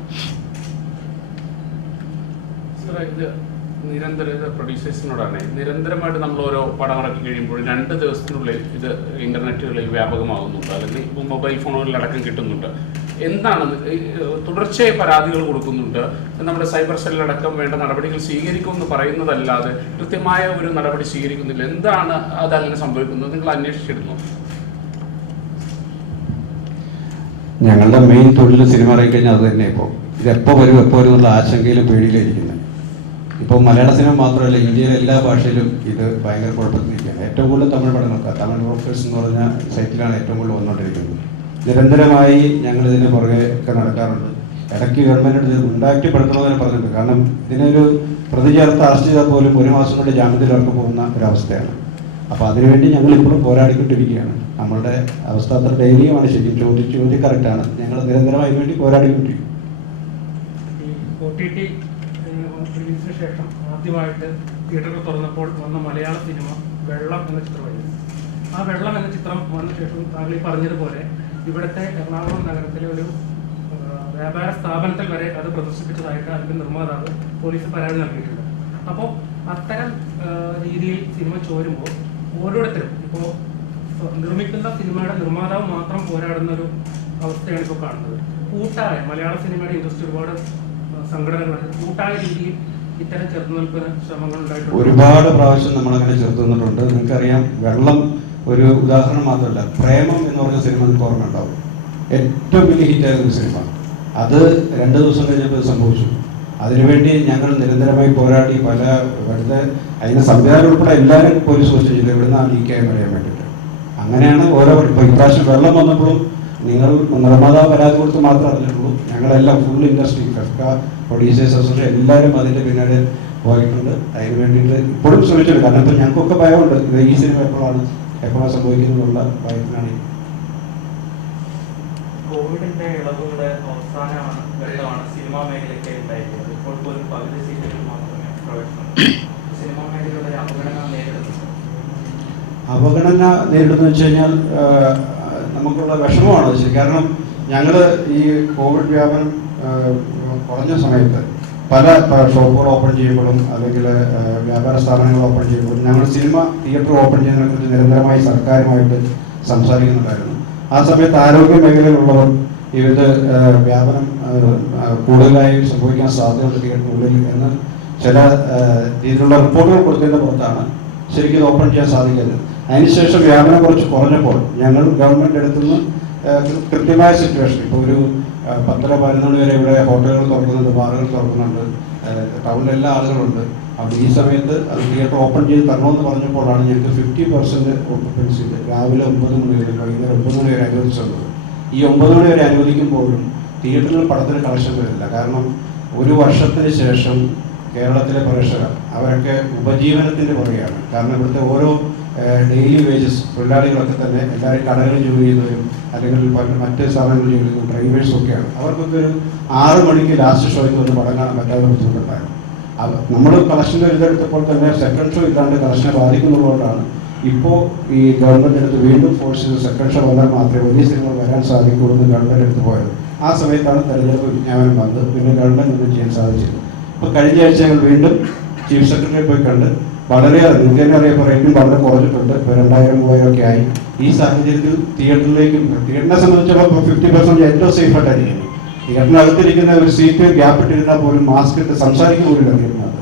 ഇത് പ്രൊഡ്യൂസേഴ്സിനോടാണ് നിരന്തരമായിട്ട് നമ്മൾ ഓരോ പടം ഇറക്കി കഴിയുമ്പോൾ 2 ദിവസത്തിനുള്ളിൽ ഇത് ഇന്റർനെറ്റുകളിൽ വ്യാപകമാകുന്നുണ്ട്, അല്ലെങ്കിൽ മൊബൈൽ ഫോണുകളിലടക്കം കിട്ടുന്നുണ്ട്. എന്താണ് തുടർച്ചയായി പരാതികൾ കൊടുക്കുന്നുണ്ട്, നമ്മുടെ സൈബർ സെല്ലടക്കം വേണ്ട നടപടികൾ സ്വീകരിക്കുമെന്ന് പറയുന്നതല്ലാതെ കൃത്യമായ ഒരു നടപടി സ്വീകരിക്കുന്നില്ല. എന്താണ് അതങ്ങനെ സംഭവിക്കുന്നത്? നിങ്ങൾ അന്വേഷിച്ചിരുന്നു? ഞങ്ങളുടെ മെയിൻ തൊഴിൽ സിനിമ ഇറങ്ങിക്കഴിഞ്ഞാൽ അത് തന്നെ. ഇപ്പോൾ ഇതെപ്പോൾ വരും എന്നുള്ള ആശങ്കയിലും പേടിയിലിരിക്കുന്നത്. ഇപ്പോൾ മലയാള സിനിമ മാത്രമല്ല, ഇന്ത്യയിലെ എല്ലാ ഭാഷയിലും ഇത് ഭയങ്കര കുഴപ്പത്തിലിരിക്കുകയാണ്. ഏറ്റവും കൂടുതൽ തമിഴ് പടങ്ങൾക്ക് തമിഴ് വർക്കേഴ്സ് എന്ന് പറഞ്ഞ സൈറ്റിലാണ് ഏറ്റവും കൂടുതൽ വന്നുകൊണ്ടിരിക്കുന്നത്. നിരന്തരമായി ഞങ്ങൾ ഇതിന് പുറകെ ഒക്കെ നടക്കാറുണ്ട്. ഇടയ്ക്ക് ഗവൺമെൻറ് ഇത് ഉണ്ടാക്കിപ്പെടുത്തണമെന്ന് പറഞ്ഞിട്ടുണ്ട്. കാരണം ഇതിനൊരു പ്രതി ചേർത്ത് അറസ്റ്റ് ചെയ്താൽ പോലും 1 മാസം കൊണ്ട് ജാമ്യത്തിൽ ഇറക്കി പോകുന്ന ഒരവസ്ഥയാണ്. അപ്പോൾ അതിനുവേണ്ടി ഞങ്ങൾ ഇപ്പോഴും പോരാടിക്കൊണ്ടിരിക്കുകയാണ്. നമ്മളുടെ അവസ്ഥ അത്ര ദയനീയമാണ്. ശരിക്കും ചോദ്യം കറക്റ്റാണ്. ഞങ്ങൾ നിരന്തരമായി വേണ്ടി പോരാടിക്കൊണ്ടിരിക്കും. OTT റിലീസിന് ശേഷം ആദ്യമായിട്ട് തിയേറ്ററുകൾ തുറന്നപ്പോൾ വന്ന മലയാള സിനിമ വെള്ളം എന്ന ചിത്രമായിരുന്നു. ആ വെള്ളം എന്ന ചിത്രം വന്ന ശേഷം താങ്കൾ ഈ പറഞ്ഞതുപോലെ ഇവിടുത്തെ എറണാകുളം നഗരത്തിലെ ഒരു വ്യാപാര സ്ഥാപനത്തിൽ വരെ അത് പ്രദർശിപ്പിച്ചതായിട്ട് അതിൻ്റെ നിർമ്മാതാവ് പോലീസ് പരാതി നൽകിയിട്ടുണ്ട്. അപ്പോൾ അത്തരം രീതിയിൽ സിനിമ ചോരുമ്പോൾ ഓരോരുത്തരും ഇപ്പോൾ നിർമ്മിക്കുന്ന സിനിമയുടെ നിർമ്മാതാവ് മാത്രം പോരാടുന്ന ഒരു അവസ്ഥയാണ് ഇപ്പോൾ കാണുന്നത്. കൂട്ടായ മലയാള സിനിമയുടെ ഇൻഡസ്ട്രി ഒരുപാട് സംഘടനകൾ കൂട്ടായ രീതിയിൽ ഇത്തരം ചെറുത്തുനിൽപ്പിന് ശ്രമങ്ങൾ ഉണ്ടായിട്ടുണ്ട്. ഒരുപാട് പ്രാവശ്യം നമ്മളങ്ങനെ ചെറുത്തു നിന്നിട്ടുണ്ട്. നിങ്ങൾക്കറിയാം, വെള്ളം ഒരു ഉദാഹരണം മാത്രമല്ല, പ്രേമം എന്ന് പറഞ്ഞ സിനിമ നിങ്ങൾക്ക് ഓർമ്മ ഉണ്ടാവും. ഏറ്റവും വലിയ ഹിറ്റായിരുന്ന സിനിമ. അത് 2 ദിവസം കഴിഞ്ഞപ്പോൾ സംഭവിച്ചു. അതിനുവേണ്ടി ഞങ്ങൾ നിരന്തരമായി പോരാടി. ഇവിടുത്തെ അതിന് സംവിധാനം ഉൾപ്പെടെ എല്ലാവരും പോലീസ് ക്വസ്റ്റ്യൻ ചെയ്തു, ഇവിടുന്ന് ആ ലീക്കായി പറയാൻ വേണ്ടിയിട്ട്. അങ്ങനെയാണ് ഓരോ ഇപ്രാവശ്യം വെള്ളം വന്നപ്പോഴും നിങ്ങൾ നിർമ്മാതാവ് പരാതി കൊടുത്ത് മാത്രമേ അറിഞ്ഞിട്ടുള്ളൂ. ഞങ്ങളെല്ലാം full industry, FEFKA, producers association എല്ലാവരും അതിൻ്റെ പിന്നാലെ പോയിട്ടുണ്ട്. അതിന് വേണ്ടിയിട്ട് ഇപ്പോഴും ശ്രമിച്ചിട്ടുണ്ട്. കാരണം ഇപ്പം ഞങ്ങൾക്കൊക്കെ ഭയമുണ്ട്, ഈ സിനിമ എപ്പോഴാണ് സംഭവിക്കുന്നുള്ള ഭയത്തിനാണ്. കോവിഡിന്റെ ഇളവുകളുടെ അവസാനമാണ് ഘട്ടമാണ് സിനിമാ മേഖലയ്ക്ക് ഉണ്ടായിരുന്നത്. ഇപ്പോൾ പോലും പകുതി സീറ്റുകളിൽ മാത്രമേ പ്രവേശനം. സിനിമാ മേഖലയുടെ അവഗണന നേരിടുന്നു വെച്ച് കഴിഞ്ഞാൽ നമുക്കുള്ള വിഷമമാണ് ശരി. കാരണം ഞങ്ങൾ ഈ കോവിഡ് വ്യാപനം കുറഞ്ഞ സമയത്ത് പല ഷോപ്പുകൾ ഓപ്പൺ ചെയ്യുമ്പോഴും അല്ലെങ്കിൽ വ്യാപാര സ്ഥാപനങ്ങൾ ഓപ്പൺ ചെയ്യുമ്പോഴും ഞങ്ങൾ സിനിമ തിയേറ്റർ ഓപ്പൺ ചെയ്യുന്നതിനെക്കുറിച്ച് നിരന്തരമായി സർക്കാരുമായിട്ട് സംസാരിക്കുന്നുണ്ടായിരുന്നു. ആ സമയത്ത് ആരോഗ്യ മേഖലയിലുള്ളവർ ഇത് വ്യാപനം കൂടുതലായി സംഭവിക്കാൻ സാധ്യതയുണ്ട് തിയേറ്ററിനുള്ളിൽ എന്ന് ചില രീതിയിലുള്ള റിപ്പോർട്ടുകൾ കൊടുത്തതിൻ്റെ പുറത്താണ് ശരിക്കും ഇത് ഓപ്പൺ ചെയ്യാൻ സാധിക്കുന്നത്. അതിനുശേഷം വ്യാപനം കുറച്ച് കുറഞ്ഞപ്പോൾ ഞങ്ങൾ ഗവൺമെൻറ് അടുത്തുനിന്ന് കൃത്യമായ സിറ്റുവേഷൻ, ഇപ്പോൾ ഒരു 10-11 വരെ ഇവിടെ ഹോട്ടലുകൾ തുറക്കുന്നുണ്ട്, ബാറുകൾ തുറക്കുന്നുണ്ട്, ടൗണിൽ എല്ലാ ആളുകളുണ്ട്. അപ്പോൾ ഈ സമയത്ത് അത് തിയേറ്റർ ഓപ്പൺ ചെയ്ത് തരണമെന്ന് പറഞ്ഞപ്പോഴാണ് ഞങ്ങൾക്ക് 50% ഓക്കുപ്പൻസി രാവിലെ 9 മണി വരെ വൈകുന്നേരം 9 മണി വരെ അനുവദിച്ചത്. ഈ 9 മണി വരെ അനുവദിക്കുമ്പോഴും തിയേറ്ററിൽ പടത്തിന് കളക്ഷൻ വരില്ല. കാരണം 1 വർഷത്തിന് ശേഷം കേരളത്തിലെ പ്രേക്ഷകർ അവരൊക്കെ ഉപജീവനത്തിൻ്റെ പുറകെയാണ്. കാരണം ഇവിടുത്തെ ഓരോ ഡെയിലി വേജസ് തൊഴിലാളികളൊക്കെ തന്നെ എല്ലാവരും കടകളിൽ ജോലി ചെയ്യുന്നവരും അല്ലെങ്കിൽ മറ്റ് സ്ഥാപനങ്ങളിൽ ജോലി ചെയ്യുന്ന ഡ്രൈവേഴ്സും ഒക്കെയാണ്. അവർക്കൊക്കെ ഒരു 6 മണിക്ക് ലാസ്റ്റ് ഷോയ്ക്ക് വന്ന് പടം കാണാൻ പറ്റാതെ ബുദ്ധിമുട്ടുണ്ടായിരുന്നു. നമ്മൾ കളക്ഷൻ എഴുതെടുത്തപ്പോൾ തന്നെ സെക്കൻഡ് ഷോ ഇല്ലാണ്ട് കളക്ഷനെ ബാധിക്കുന്നുള്ളതുകൊണ്ടാണ് ഇപ്പോൾ ഈ ഗവൺമെൻറ് അടുത്ത് വീണ്ടും ഫോഴ്സ് ചെയ്ത് സെക്കൻഡ് ഷോ വന്നാൽ മാത്രമേ വലിയ സിനിമ വരാൻ സാധിക്കുള്ളൂ എന്ന് ഗവൺമെൻറ് അടുത്ത് പോയത്. ആ സമയത്താണ് തെരഞ്ഞെടുപ്പ് വിജ്ഞാപനം വന്നത്. പിന്നെ ഗവൺമെൻറ് ഒന്നും ചെയ്യാൻ സാധിച്ചില്ല. ഇപ്പോൾ കഴിഞ്ഞ ആഴ്ച ഞങ്ങൾ വീണ്ടും ചീഫ് സെക്രട്ടറിയെ പോയി കണ്ട് വളരെയേറെ നിങ്ങൾക്ക് തന്നെ അറിയാം, റേറ്റിംഗ് വളരെ കുറഞ്ഞിട്ടുണ്ട്. ഇപ്പോൾ 2000-3000 ഒക്കെ ആയി. ഈ സാഹചര്യത്തിൽ തിയേറ്ററിനെ സംബന്ധിച്ചിടത്തോളം 50% ഏറ്റവും സേഫ് ആയിട്ടായിരിക്കും. തിയേറ്ററിനകത്തിരിക്കുന്ന ഒരു സീറ്റ് ഗ്യാപ്പ് ഇട്ടിരുന്നാൽ പോലും മാസ്ക് ഇട്ട് സംസാരിക്കാൻ പോലും അറിയുന്നത്.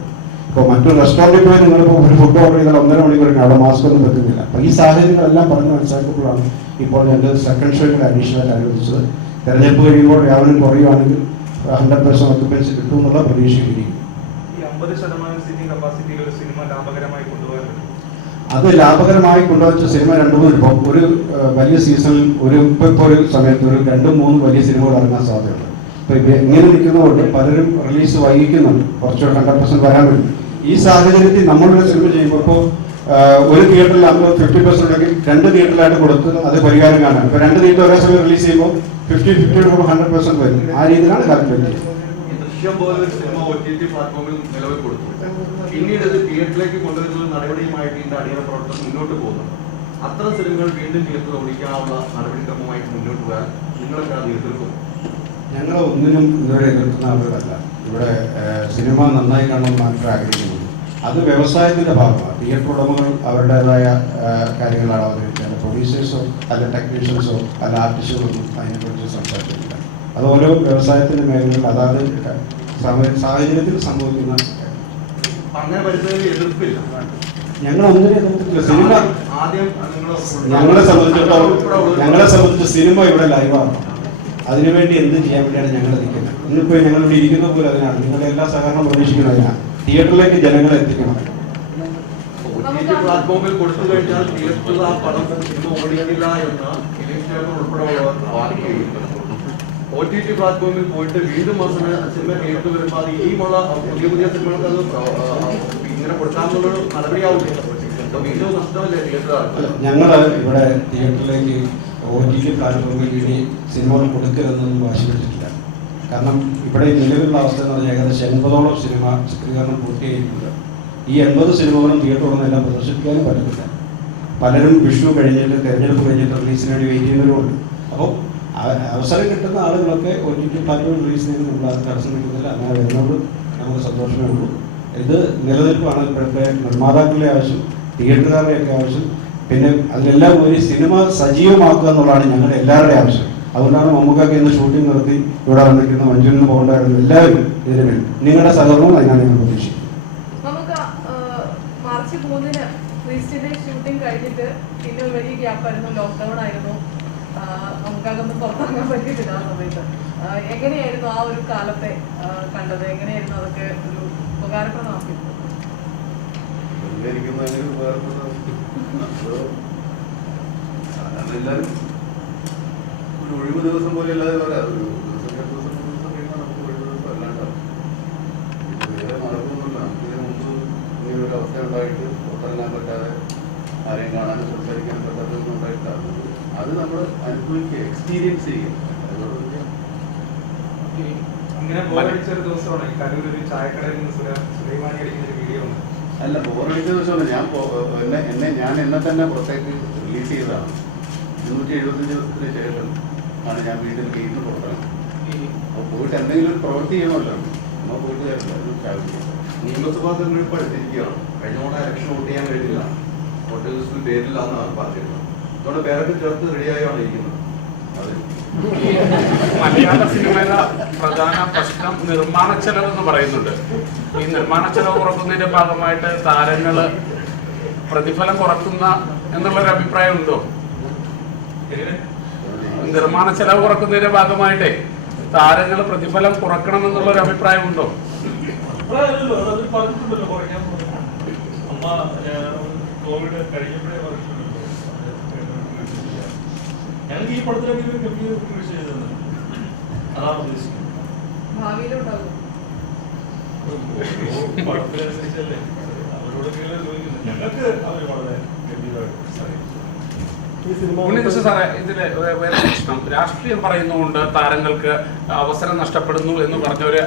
ഇപ്പോൾ മറ്റൊരു റെസ്റ്റോറൻറ്റിൽ പോയി നിങ്ങളിപ്പോൾ ഒരു ഫുഡ് ഓർഡർ ചെയ്താൽ 1.5 മണിക്കൂറിന് അവിടെ മാസ്ക് ഒന്നും വെക്കുന്നില്ല. അപ്പോൾ ഈ സാഹചര്യങ്ങളെല്ലാം പറഞ്ഞ് മനസ്സിലാക്കുമ്പോഴാണ് ഇപ്പോൾ ഞങ്ങൾ സെക്കൻഡ് ഷോയിൽ അഡീഷണൽ അനുവദിച്ചത്. തെരഞ്ഞെടുപ്പ് കഴിയുമ്പോൾ വ്യാപനം കുറയുവാണെങ്കിൽ 100% ഒക്കുപ്പൻസി കിട്ടും എന്നുള്ള പ്രതീക്ഷയിലിരിക്കും. ഈ 50% സീറ്റിംഗ് കപ്പാസിറ്റിയിൽ ഒരു സിനിമ ലാഭകരമായി കൊണ്ടുപോകാൻ പറ്റും. അത് ലാഭകരമായി കൊണ്ടുവച്ച സിനിമ 2-3 ഇപ്പോൾ ഒരു വലിയ സീസണിൽ ഇപ്പോൾ ഒരു സമയത്ത് ഒരു 2-3 വലിയ സിനിമകൾ ഇറങ്ങാൻ സാധ്യതയുണ്ട്. അപ്പോൾ ഇങ്ങനെ നിൽക്കുന്നതുകൊണ്ട് പലരും റിലീസ് വൈകിക്കുന്നുണ്ട്, കുറച്ചുകൂടെ 100% വരാൻ വേണ്ടി. ഈ സാഹചര്യത്തിൽ നമ്മളൊരു സിനിമ ചെയ്യുമ്പോൾ ഇപ്പോൾ ഒരു തിയേറ്ററിൽ നമ്മൾ 50% ഉണ്ടെങ്കിൽ 2 തിയേറ്ററിലായിട്ട് കൊടുത്ത് അത് പരിഹാരം കാണാൻ. ഇപ്പോൾ 2 തിയേറ്റർ ഒരേ സമയം റിലീസ് ചെയ്യുമ്പോൾ 50-50 എടുക്കുമ്പോൾ 100% വരും. ആ രീതിയിലാണ് കാൽക്കുലേറ്റ് ചെയ്യുന്നത്. ദൃശ്യം പോലെ ഒരു സിനിമ OTT പ്ലാറ്റ്ഫോമിൽ നിലവിൽ കൊടുത്തു. പിന്നീട് ഇത് തിയേറ്ററിലേക്ക് കൊണ്ടുവരുന്ന നടപടിയുമായിട്ട് ഇതിന്റെ അടിയറ പ്രവർത്തനം മുന്നോട്ട് പോകുന്നുണ്ട്. അത്തരം സിനിമകൾ വീണ്ടും തിയേറ്ററിൽ ഓടിക്കാനുള്ള നടപടിക്രമമായിട്ട് മുന്നോട്ട് പോയാൽ നിങ്ങളൊക്കെ അത് എതിർക്കും? ഞങ്ങൾ ഒന്നിനും ഇതുവരെ എതിർക്കുന്ന ആളുകളല്ല. ഇവിടെ സിനിമ നന്നായി കാണണമെന്ന് മാത്രമേ ആഗ്രഹിക്കുന്നുള്ളൂ. അത് വ്യവസായത്തിന്റെ ഭാഗമാണ്. തിയേറ്റർ ഉടമകൾ അവരുടേതായ കാര്യങ്ങളാണ് അവതരിപ്പിക്കുന്നത്. പ്രൊഡ്യൂസേഴ്സോ അല്ല ടെക്നീഷ്യൻസോ അല്ല ആർട്ടിസ്റ്റുകളൊന്നും അതിനെക്കുറിച്ച് സംസാരിക്കുന്നില്ല. അത് ഓരോ വ്യവസായത്തിന്റെ മേഖലകളിൽ അതാത് സാഹചര്യത്തിൽ സംഭവിക്കുന്ന അങ്ങനെ വരുന്നതിൽ എതിർപ്പില്ല. ഞങ്ങൾ ഒന്നിനും എതിർത്തിട്ടില്ല. സിനിമ ആദ്യം ഞങ്ങളെ സംബന്ധിച്ച് സിനിമ ഇവിടെ ലൈവാണ്. അതിനുവേണ്ടി എന്ത് ചെയ്യാൻ വേണ്ടിയാണ് ഞങ്ങൾ നിൽക്കുന്നത്. ഇന്നിപ്പോൾ ഞങ്ങൾ ഇവിടെ ഇരിക്കുന്ന പോലെ അതിനാണ്. നിങ്ങളുടെ എല്ലാ സഹകരണം പ്രതീക്ഷിക്കുന്നതിനാണ്. തിയേറ്ററിലേക്ക് ജനങ്ങളെ എത്തിക്കണം. പ്ലാറ്റ്ഫോമിൽ കൊടുത്തു കഴിഞ്ഞാൽ തിയേറ്ററിൽ ആ പടം സിനിമ ഓടിക്കില്ല എന്ന് ഉൾപ്പെടെയുള്ളവർ വാദിക്കുകയുണ്ട്. OTT പ്ലാറ്റ്ഫോമിൽ പോയിട്ട് വീണ്ടും സിനിമ തിയേറ്ററിൽ വരുമ്പോൾ അത് ഇനിയുമുള്ള പുതിയ സിനിമകൾക്ക് അത് ഇങ്ങനെ കൊടുക്കാനുള്ളൊരു നടപടിയാവില്ല. വീണ്ടും നഷ്ടമല്ലേ തിയേറ്ററുകാർക്ക്? ഞങ്ങൾ ഇവിടെ തിയേറ്ററിലേക്ക് OTT പ്ലാറ്റ്ഫോമിൽ ഇനി സിനിമകൾ കൊടുക്കരുതെന്നൊന്നും വാശി പിടിച്ചിട്ടില്ല. കാരണം ഇവിടെ നിലവിലുള്ള അവസ്ഥ എന്ന് പറഞ്ഞാൽ ഏകദേശം 80ഓളം സിനിമ ചിത്രീകരണം പൂർത്തിയായിട്ടുണ്ട്. ഈ 80 സിനിമകളും തിയേറ്ററുകളൊന്നും എല്ലാം പ്രദർശിപ്പിക്കാനും പറ്റത്തില്ല. പലരും വിഷു കഴിഞ്ഞിട്ട് തെരഞ്ഞെടുപ്പ് കഴിഞ്ഞിട്ട് റിലീസിന് വേണ്ടി വെയിറ്റ് ചെയ്യുന്നവരുമുണ്ട്. അപ്പോൾ അവസരം കിട്ടുന്ന ആളുകളൊക്കെ OTT പ്ലാറ്റ്ഫോം റിലീസ് ചെയ്യുന്നത് നമ്മൾ അത് തടസ്സം നിൽക്കുന്നില്ല. അങ്ങനെ വരുന്നത് നമുക്ക് സന്തോഷമേ ഉള്ളൂ. ഇത് നിലനിൽപ്പാണ് ഇപ്പോഴത്തെ നിർമ്മാതാക്കളുടെ ആവശ്യം, തിയേറ്ററുകാരുടെയൊക്കെ ആവശ്യം. പിന്നെ അതിലെല്ലാം ഒരു സിനിമ സജീവമാക്കുക എന്നുള്ളതാണ് ഞങ്ങളുടെ എല്ലാവരുടെയും ആവശ്യം. അതുകൊണ്ടാണ് മമ്മൂക്കാക്ക് ഇന്ന് ഷൂട്ടിംഗ് നിർത്തി ഇവിടെ വന്നിരിക്കുന്ന മഞ്ജുവിന് പോകേണ്ടായിരുന്നു. എല്ലാവരും ഇതിന് വേണ്ടി നിങ്ങളുടെ സഹകരണവും അതിനാണ് ഞങ്ങൾ പ്രതീക്ഷിക്കുന്നത്. നമുക്ക് മാർച്ച് 3-ന് ക്രിസ്റ്റിന്റെ ഷൂട്ടിംഗ് കഴിഞ്ഞിട്ട് പിന്നെ ഒരു വലിയ ഗ്യാപ്പായിരുന്നു, ലോക്ക്ഡൌൺ ആയിരുന്നു. നമുക്കതൊന്നും പുറത്തിറങ്ങാൻ പറ്റിയിട്ടില്ല ആ സമയത്ത്. എങ്ങനെയായിരുന്നു ആ ഒരു കാലത്തെ കണ്ടത്? എങ്ങനെയായിരുന്നു അതൊക്കെ ഒരു ഉപകാരപ്രദമാക്കി? എല്ലാവരും ഒരു ഒഴിവ് ദിവസം പോലെ അല്ലാതെ പറയാം. ഒരു ദിവസം നമുക്ക് ഒഴിവ് ദിവസം അല്ലാണ്ടാവും. വേറെ നടക്കുന്നില്ല. നമുക്ക് ഇതിനു മുമ്പ് ഇങ്ങനെ ഒരു അവസ്ഥ ഉണ്ടായിട്ട് പുറത്തിറങ്ങാൻ പറ്റാതെ ആരെയും കാണാനും സംസാരിക്കാനും പറ്റാത്തതൊന്നും ഉണ്ടായിട്ടാണ്. അത് നമ്മൾ അനുഭവിക്കുക, എക്സ്പീരിയൻസ് ചെയ്യുക. അങ്ങനെ ബോറടിച്ചൊരു ദിവസമാണ് ഈ കലൂർ ഒരു ചായക്കടയിൽ നിന്ന് സുലൈമാനി അടിക്കുന്ന ഒരു വീഡിയോ ഉണ്ട്. അല്ല, ബോറടിച്ച ദിവസമാണ്. ഞാൻ എന്നെ തന്നെ പുറത്തേക്ക് റിലീസ് ചെയ്തതാണ്. 275 ദിവസത്തിന് ശേഷം ആണ് ഞാൻ വീട്ടിൽ വീട്ടിൽ പുറത്തിറങ്ങുന്നത്. അപ്പോൾ പോയിട്ട് എന്തെങ്കിലും ഒരു പ്രവൃത്തി ചെയ്യണമല്ലോ. നമ്മൾ പോയിട്ട് നിയമസഭാ തെരഞ്ഞെടുപ്പ് അടുത്തിരിക്കുകയാണ്. കഴിഞ്ഞ തവണ ഇലക്ഷൻ വോട്ട് ചെയ്യാൻ കഴിഞ്ഞില്ല, വോട്ടേഴ്സിന് പേരില്ല എന്നാണ് പറഞ്ഞിരുന്നത്. അതുകൊണ്ട് പേരൊക്കെ ചേർത്ത് റെഡിയായാണ് ഇരിക്കുന്നത്. അത് മലയാള സിനിമയുടെ പ്രധാന പ്രശ്നം നിർമ്മാണ ചെലവ് എന്ന് പറയുന്നുണ്ട്. ഈ നിർമ്മാണ ചെലവ് കുറക്കുന്നതിന്റെ ഭാഗമായിട്ട് താരങ്ങള് പ്രതിഫലം കുറക്കുന്ന എന്നുള്ളൊരു അഭിപ്രായം ഉണ്ടോ? നിർമ്മാണ ചെലവ് കുറക്കുന്നതിന്റെ ഭാഗമായിട്ടേ താരങ്ങൾ പ്രതിഫലം കുറക്കണം എന്നുള്ളൊരു അഭിപ്രായം ഉണ്ടോ? കോവിഡ് കഴിഞ്ഞപ്പോഴേ ഞങ്ങൾക്ക് ഈ പടത്തിലൊക്കെ ഗംഭീര കൃഷി ചെയ്തത് അതാണ് ഉദ്ദേശിക്കുന്നത്. ഭാവിയിലുണ്ടാകും പടത്തിനനുസരിച്ചല്ലേ അവരോടൊക്കെ ചോദിക്കുന്നത്. ഞങ്ങൾക്ക് അവർ വളരെ ഗംഭീരമായിട്ട് ഉണ്ണികൃഷ്ണൻ സാറേ, ഇതിലെ വേറെ പ്രശ്നം രാഷ്ട്രീയം പറയുന്നതുകൊണ്ട് താരങ്ങൾക്ക് അവസരം നഷ്ടപ്പെടുന്നു എന്ന് പറഞ്ഞൊരു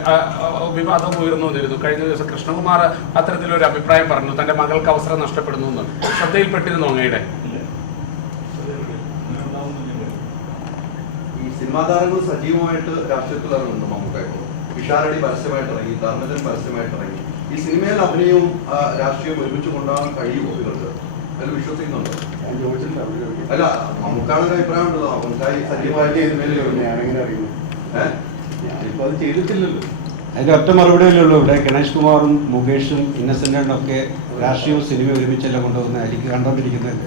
വിവാദം ഉയർന്നു വന്നിരുന്നു. കഴിഞ്ഞ ദിവസം കൃഷ്ണകുമാർ അത്തരത്തിലൊരു അഭിപ്രായം പറഞ്ഞു, തന്റെ മകൾക്ക് അവസരം നഷ്ടപ്പെടുന്നു എന്ന്. ശ്രദ്ധയിൽപ്പെട്ടിരുന്നു അങ്ങയുടെ? ഈ സിനിമാ താരങ്ങൾ സജീവമായിട്ട് രാഷ്ട്രീയത്തിൽ ഇറങ്ങുന്നുണ്ട്. മമ്മൂക്കായിട്ട് പിഷാരടി പരസ്യമായിട്ട് ഇറങ്ങി, ധർമ്മജൻ പരസ്യമായിട്ട് ഇറങ്ങി. ഈ സിനിമയിൽ അഭിനയവും രാഷ്ട്രീയവും ഒരുമിച്ച് കൊണ്ടുപോകാൻ കഴിയുമോ ഇവർക്ക്? അതിൽ വിശ്വസിക്കുന്നുണ്ടോ? അല്ല, മമ്മൂക്കാട് ഒരു അഭിപ്രായം ഉണ്ടല്ലോ, മമ്മൂക്കായി സജീവമായിട്ട് ഞാനെങ്ങനെ അറിയുന്നു? ഞാനിപ്പോൾ അത് ചെയ്തിട്ടില്ലല്ലോ. അതിൻ്റെ ഒറ്റ മറുപടിയല്ലേ ഉള്ളൂ. ഇവിടെ ഗണേഷ് കുമാറും മുകേഷും ഇന്നസെൻ്റൊക്കെ രാഷ്ട്രീയവും സിനിമയും ഒരുമിച്ചെല്ലാം കൊണ്ടുവന്ന് എനിക്ക് കണ്ടുകൊണ്ടിരിക്കുന്നില്ല.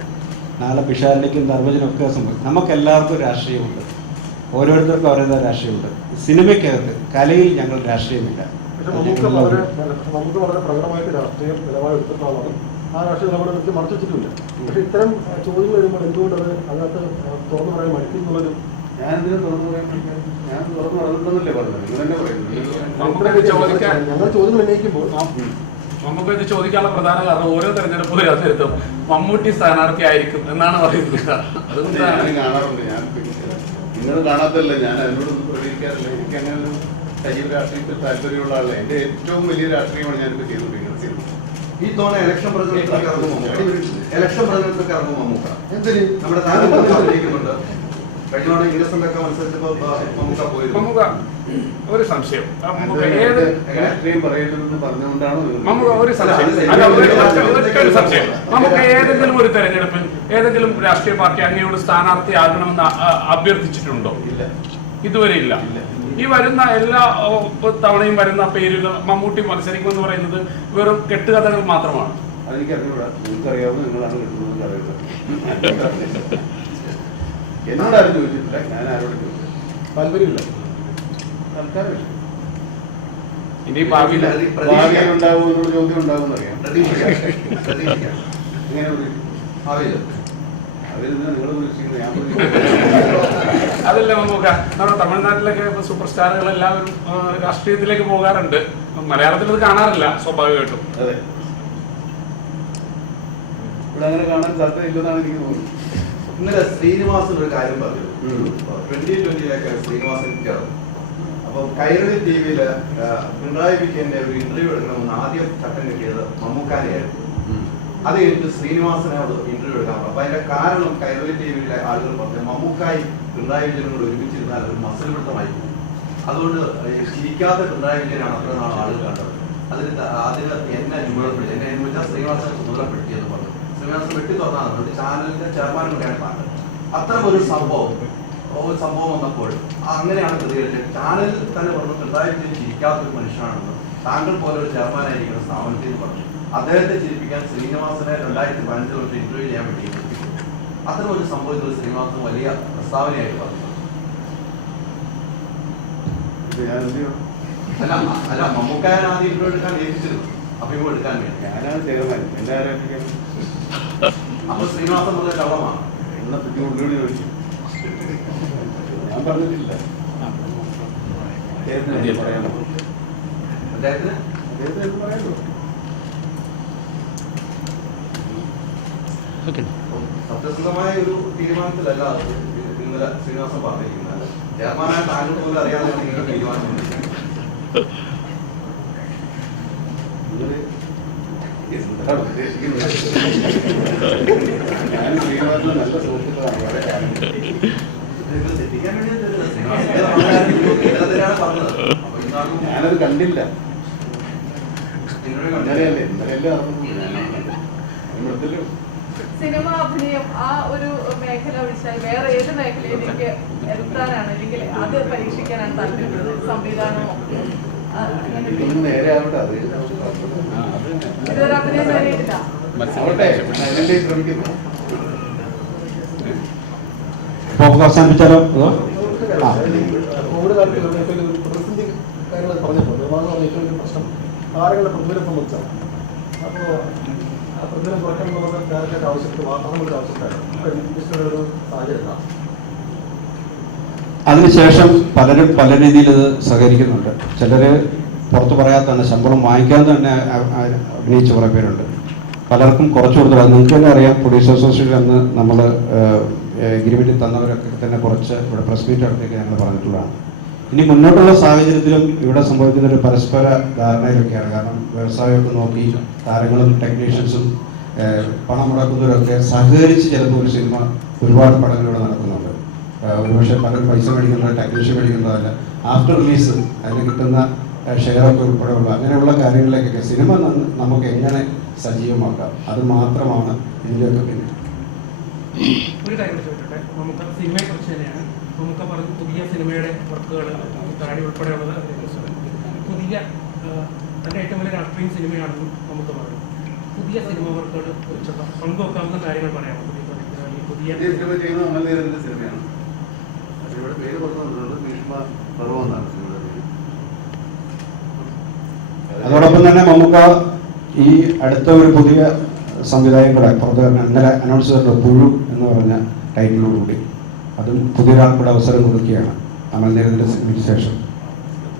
നാളെ പിഷാരടിക്കും ധർമ്മജനൊക്കെ സംഭവിക്കും. നമുക്കെല്ലാവർക്കും രാഷ്ട്രീയമുണ്ട്, ഓരോരുത്തർക്കും അവരുടേതായ രാഷ്ട്രീയമുണ്ട്. സിനിമയ്ക്കകത്ത് കലയിൽ ഞങ്ങൾ രാഷ്ട്രീയമില്ല. നമുക്ക് വളരെ പ്രകടമായിട്ട് രാഷ്ട്രീയം നിലവാരം എടുത്തിട്ടുള്ളതാണ്. ആ രാഷ്ട്രീയ നിലപാട് മറച്ചു വെച്ചിട്ടുമില്ല. പക്ഷേ ഇത്തരം ചോദ്യങ്ങൾ വരുമ്പോൾ എന്തുകൊണ്ടത് അതിനകത്ത് തുറന്നു പറയാൻ മടിക്കുന്നുള്ളൊരു ഞാനെന്തിനും തുറന്നു പറയാൻ പഠിക്കാം? ഞാൻ തുറന്നു പറഞ്ഞിട്ടുണ്ടെന്നല്ലേ പറഞ്ഞത്, നിങ്ങൾ തന്നെ പറയുന്നത്. ഞങ്ങൾ ചോദ്യങ്ങൾ ഉന്നയിക്കുമ്പോൾ നമുക്കിത് ചോദിക്കാനുള്ള പ്രധാന കാരണം ഓരോ തെരഞ്ഞെടുപ്പ് രാജ്യത്തും മമ്മൂട്ടി സ്ഥാനാർത്ഥി ആയിരിക്കും എന്നാണ് പറയുന്നത്. ഞാൻ കാണാറുണ്ട്. ഞാൻ നിങ്ങൾ കാണാത്തല്ല, ഞാൻ അതിനോടൊന്നും പ്രതികരിക്കാറില്ല. എനിക്ക് അങ്ങനെ ഒരു സജീവ രാഷ്ട്രീയത്തിൽ താല്പര്യമുള്ള ആളല്ല. എൻ്റെ ഏറ്റവും വലിയ രാഷ്ട്രീയമാണ് ഞാനിപ്പോൾ ചെയ്തുകൊണ്ടിരിക്കുന്നത്. ഈ തവണ ഇലക്ഷൻ പ്രചരണത്തിലൊക്കെ ഇറങ്ങും മമ്മൂക്ക. എന്തിന് നമ്മുടെ താരങ്ങൾ അഭിനയിക്കുന്നുണ്ട്. കഴിഞ്ഞ തവണ ഇൻഡസെന്റ് ഒക്കെ മത്സരിച്ചപ്പോൾ മമ്മൂക്ക പോയിരുന്നു. മമ്മൂക്ക ഒരു സംശയം, ഏത് രാഷ്ട്രീയം പറയരുതെന്ന് പറഞ്ഞുകൊണ്ടാണോ നമുക്ക് ഒരു സംശയം അല്ല, ഒരു സംശയം, നമുക്ക് ഏതെങ്കിലും ഒരു തെരഞ്ഞെടുപ്പിൽ ഏതെങ്കിലും രാഷ്ട്രീയ പാർട്ടി അങ്ങയോട് സ്ഥാനാർത്ഥിയാകണമെന്ന് അഭ്യർത്ഥിച്ചിട്ടുണ്ടോ? ഇല്ല, ഇതുവരെ ഇല്ല. ഈ വരുന്ന എല്ലാ തവണയും വരുന്ന പേരുകൾ മമ്മൂട്ടി മത്സരിക്കുമെന്ന് പറയുന്നത് വെറും കെട്ടുകഥകൾ മാത്രമാണ്. അതെനിക്ക് അറിഞ്ഞൂടാ. നിങ്ങൾക്കറിയാവുന്ന നിങ്ങളാണ് കിട്ടുന്നത് അറിയുന്നത്. എന്നോടാരും ചോദിച്ചിട്ടില്ല, ഞാൻ ആരോടും ചോദിച്ചില്ല. താല്പര്യമില്ല. തൽക്കാലം ഇനി ഭാവിയിൽ ഉണ്ടാവുമെന്നുള്ള ചോദ്യം ഉണ്ടാവുമെന്നറിയാം. എങ്ങനെ ഭാവിയില്ല. നിങ്ങൾ പ്രതീക്ഷിക്കുന്നത് ഞാൻ അതല്ല മമ്മൂക്ക, നമ്മുടെ തമിഴ്നാട്ടിലൊക്കെ സൂപ്പർ സ്റ്റാറുകൾ എല്ലാവരും രാഷ്ട്രീയത്തിലേക്ക് പോകാറുണ്ട്. മലയാളത്തിൽ അത് കാണാറില്ല സ്വാഭാവികമായിട്ടും. അതെ, ഇവിടെ അങ്ങനെ കാണാൻ സാധ്യതയില്ലെന്നാണ് എനിക്ക് തോന്നുന്നത്. ഇന്നലെ ശ്രീനിവാസൻ ഒരു കാര്യം പറഞ്ഞു. 2020 ശ്രീനിവാസൻ ചേർന്നു. അപ്പൊ കൈരളി TV-യിൽ പിണറായി വിജയന്റെ ഒരു ഇന്റർവ്യൂ എടുക്കണമെന്ന് ആദ്യം ചട്ടം കിട്ടിയത് മമ്മൂക്കാനെയായിരുന്നു. അത് കഴിഞ്ഞിട്ട് ശ്രീനിവാസനോട് ഇന്റർവ്യൂ എടുക്കാൻ പറഞ്ഞു. അപ്പൊ അതിന്റെ കാരണം കൈരളി TV-യിലെ ആളുകൾ പറഞ്ഞു പിണറായി വിജയനും കൂടെ ഒരുമിച്ചിരുന്നാൽ ഒരു മസിൽ പിടുത്തമായി പോകും. അതുകൊണ്ട് ചിരിക്കാത്ത പിണറായി വിജയനാണ് അത്ര നാൾ ആളുകൾ കണ്ടത്. അതിന് എന്നെ ചുമതലപ്പെടുത്തി, എന്നെ എന്ന് വെച്ചാൽ ശ്രീനിവാസനെ ചുമതലപ്പെടുത്തി എന്ന് പറഞ്ഞു. ശ്രീനിവാസൻ വെട്ടി തുറന്നാണ് ഒരു ചാനലിന്റെ ചെയർമാൻ കൂടെയാണ് താങ്കൾ. അത്തരം ഒരു സംഭവം വന്നപ്പോൾ അങ്ങനെയാണ് പ്രതികരിച്ചത്. ചാനലിൽ തന്നെ പറഞ്ഞു പിണറായി വിജയൻ ചിരിക്കാത്തൊരു മനുഷ്യനാണെന്ന്, താങ്കൾ പോലെ ഒരു ചെയർമാനായിരിക്കുന്ന സ്ഥാപനത്തിൽ നിന്ന് പറഞ്ഞു. അദ്ദേഹത്തെ ചിരിപ്പിക്കാൻ ശ്രീനിവാസനെ 2015 ഇന്റർവ്യൂ ചെയ്യാൻ വേണ്ടി അത്തരം ഒരു സംഭവത്തിൽ ശ്രീനിവാസൻ വലിയ പ്രസ്താവനയായിട്ട് പറഞ്ഞു. അല്ല മമ്മൂക്കായൻ ആദ്യം ഇന്റർവ്യൂ എടുക്കാൻ ഏൽപ്പിച്ചിരുന്നു, അഭിമുഖം എടുക്കാൻ വേണ്ടി. ഞാനാണ് ചെയർമാൻ, എന്റെ ആരോപിക്കാൻ. അപ്പൊ ശ്രീനിവാസൻ പറഞ്ഞ കള്ളമാണ്. എന്നെ പറ്റി ഉള്ളോടി ചോദിച്ചു, ഞാൻ പറഞ്ഞിട്ടില്ല. അദ്ദേഹത്തിന് പറയാമോ? അദ്ദേഹത്തിന് പറയാമോ? സത്യസന്ധമായ ഒരു തീരുമാനത്തിലല്ല ഇന്നലെ ശ്രീനിവാസൻ പറഞ്ഞിരിക്കുന്നത്. ചെയർമാനായ താങ്കൾ പോലും അറിയാതെ ഇങ്ങനെ തീരുമാനം. എന്താണ് ഉദ്ദേശിക്കുന്നത്? ഞാൻ ശ്രീനിവാസന് നല്ല സുഹൃത്തുക്കളാണ്, വളരെ കാലം. തെറ്റിക്കാൻ വേണ്ടി ഞാനത് കണ്ടില്ല. ഇന്നലെയല്ലേ അറിഞ്ഞു. സിനിമ അഭിനയം ആ ഒരു മേഖല ഒഴിച്ചാൽ വേറെ ഏത് മേഖലയിലേക്ക് എത്താനാണ് അല്ലെങ്കിൽ അത് പരീക്ഷിക്കാനാണ് താല്പര്യപ്പെടുന്നത്? സംവിധാനമോ നേരെ ആവട്ടെ, അത് ഇതൊരു അഭിനയം നേരിട്ടില്ല. അതിനെ ശ്രമിക്കുന്നു. അവസാനിപ്പിച്ചാലോ? കോവിഡ് കാലത്ത് ഏറ്റവും ഒരു പ്രതിസന്ധി കാര്യങ്ങൾ പറഞ്ഞപ്പോൾ നിർമ്മാണം പറഞ്ഞ ഏറ്റവും വലിയ പ്രശ്നം താരങ്ങളുടെ പ്രതിഫലം സംബന്ധിച്ചാണ്. അപ്പോൾ ആ പ്രതിഫലം കുറയ്ക്കണം എന്നുള്ളത് ഡയറക്റ്റായിട്ട് ആവശ്യപ്പെട്ട് വാർത്താമൊരു ആവശ്യപ്പെട്ടായിരുന്നു. ഒരു സാഹചര്യം അതിനുശേഷം പലരും പല രീതിയിൽ ഇത് സഹകരിക്കുന്നുണ്ട്. ചിലർ പുറത്ത് പറയാതെ തന്നെ ശമ്പളം വാങ്ങിക്കാതെ തന്നെ അഭിനയിച്ച കുറേ പേരുണ്ട്. പലർക്കും കുറച്ച് കൊടുത്തു. അത് നിങ്ങൾക്ക് തന്നെ അറിയാം. പ്രൊഡ്യൂസേഴ്സ് അസോസിയേഷൻ അന്ന് നമ്മൾ എഗ്രിമെൻറ്റ് തന്നവരൊക്കെ തന്നെ കുറച്ച് ഇവിടെ പ്രസ് മീറ്റ് അടുത്തേക്ക് ഞങ്ങൾ പറഞ്ഞിട്ടുള്ളതാണ്. ഇനി മുന്നോട്ടുള്ള സാഹചര്യത്തിലും ഇവിടെ സംഭവിക്കുന്ന ഒരു പരസ്പര ധാരണയിലൊക്കെയാണ്. കാരണം വ്യവസായമൊക്കെ നോക്കി താരങ്ങളും ടെക്നീഷ്യൻസും പണം മുടക്കുന്നവരൊക്കെ സഹകരിച്ച് ചിലപ്പോൾ ഒരു സിനിമ ഒരുപാട് പടങ്ങൾ ഇവിടെ നടക്കുന്നുണ്ട്. ഒരുപക്ഷെ പലരും പൈസ മേടിക്കുന്നത് ടെക്നീഷ്യൻ മേടിക്കുന്നതല്ല, ആഫ്റ്റർ റിലീസ് അതിന് കിട്ടുന്ന ഷെയറൊക്കെ ഉൾപ്പെടെയുള്ള അങ്ങനെയുള്ള കാര്യങ്ങളിലേക്കൊക്കെ സിനിമ നമുക്ക് എങ്ങനെ സജീവമാക്കാം, അത് മാത്രമാണ് ഇതിൻ്റെയൊക്കെ പിന്നെ. ഒരു കാര്യം ചോദിച്ചോട്ടെ, നമുക്ക് സിനിമയെ കുറിച്ച് തന്നെയാണ്. നമുക്ക് പറഞ്ഞ പുതിയ സിനിമയുടെ വർക്കുകൾ താടി ഉൾപ്പെടെയുള്ളത് പുതിയ തൻ്റെ ഏറ്റവും വലിയ രാഷ്ട്രീയ സിനിമയാണെന്നും നമുക്ക് പറയാം. പുതിയ സിനിമ വർക്കുകൾ കുറിച്ചുള്ള പങ്കുവെക്കാവുന്ന കാര്യങ്ങൾ പറയാമോ? പുതിയ സിനിമ ചെയ്യുന്ന അമൽനീരന്റെ സിനിമയാണ്. അതിലൂടെ പേര് പറഞ്ഞിട്ടുള്ളത് ഭീഷ്മ പർവ്വമെന്നാണ് സിനിമയുടെ പേര്. അതോടൊപ്പം തന്നെ നമുക്ക് ഈ അടുത്ത ഒരു പുതിയ സംവിധായകരുടെ പ്രവർത്തകർ ഇന്നലെ അനൗൺസ് ചെയ്തിട്ടുണ്ട്, പുഴു എന്ന് പറഞ്ഞ ടൈറ്റിലോടുകൂടി. അതും പുതിയൊരാൾക്കൂടെ അവസരം കൊടുക്കുകയാണ് അമൽ നീരദിൻ്റെ സിനിമയ്ക്ക് ശേഷം.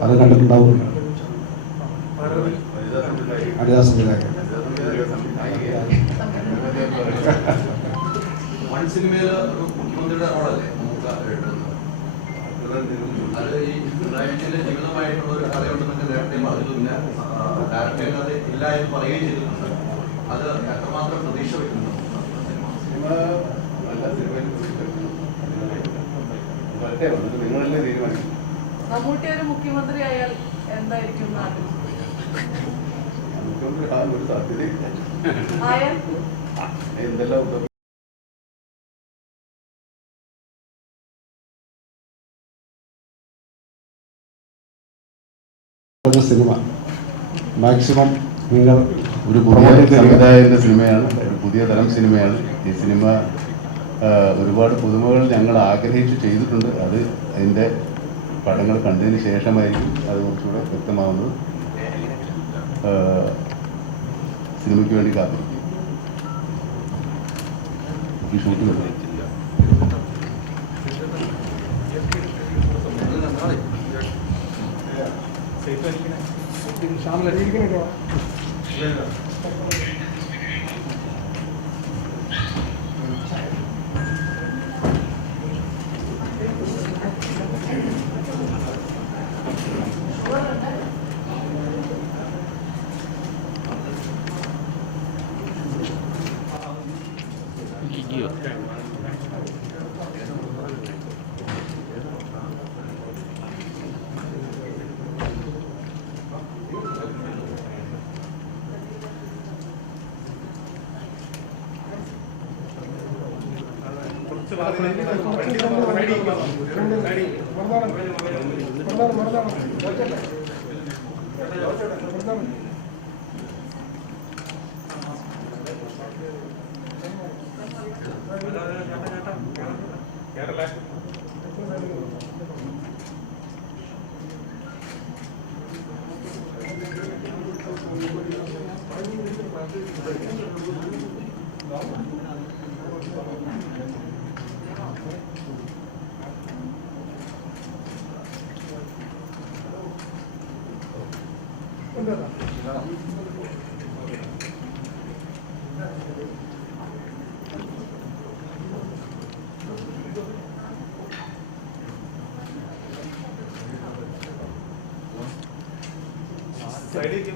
അത് കണ്ടിട്ടുണ്ടാവും. അനിതാ സംവിധായകൻ. വൺ സിനിമയിൽ ഒരു മുഖ്യമന്ത്രിയുടെ റോളല്ലേ നമുക്ക് അത് ഈ പിണറായി വിജയന്റെ ജീവിതമായിട്ടുള്ള ഒരു കഥയുണ്ടെന്നൊക്കെ നേരത്തെ പറഞ്ഞു. പിന്നെ ഡയറക്ടർ അത് ഇല്ല എന്ന് പറയുകയും ചെയ്തിട്ടുണ്ട്. അത് എത്രമാത്രം പ്രതീക്ഷ വയ്ക്കുന്നു? നിങ്ങളല്ലേ തീരുമാനിക്കും. മമ്മൂട്ടി ഒരു മുഖ്യമന്ത്രി ആയാൽ എന്തായിരിക്കും നാട്ടിൽ? മുഖ്യമന്ത്രി ആ ഒരു സാധ്യതയില്ല. ആയാൽ എന്തെല്ലാം സിനിമ മാക്സിമം നിങ്ങൾ ഒരു പുതിയ സംവിധായകന്റെ സിനിമയാണ്, ഒരു പുതിയ തരം സിനിമയാണ് ഈ സിനിമ. ഒരുപാട് പുതുമകൾ ഞങ്ങൾ ആഗ്രഹിച്ച് ചെയ്തിട്ടുണ്ട്. അത് അതിൻ്റെ പടങ്ങൾ കണ്ടതിന് ശേഷമായിരിക്കും അത് കുറച്ചുകൂടെ വ്യക്തമാവുന്നത്. സിനിമയ്ക്ക് വേണ്ടി കാത്തിരിക്കും. ഈ ഷൂട്ട് സൈഡിലേക്ക്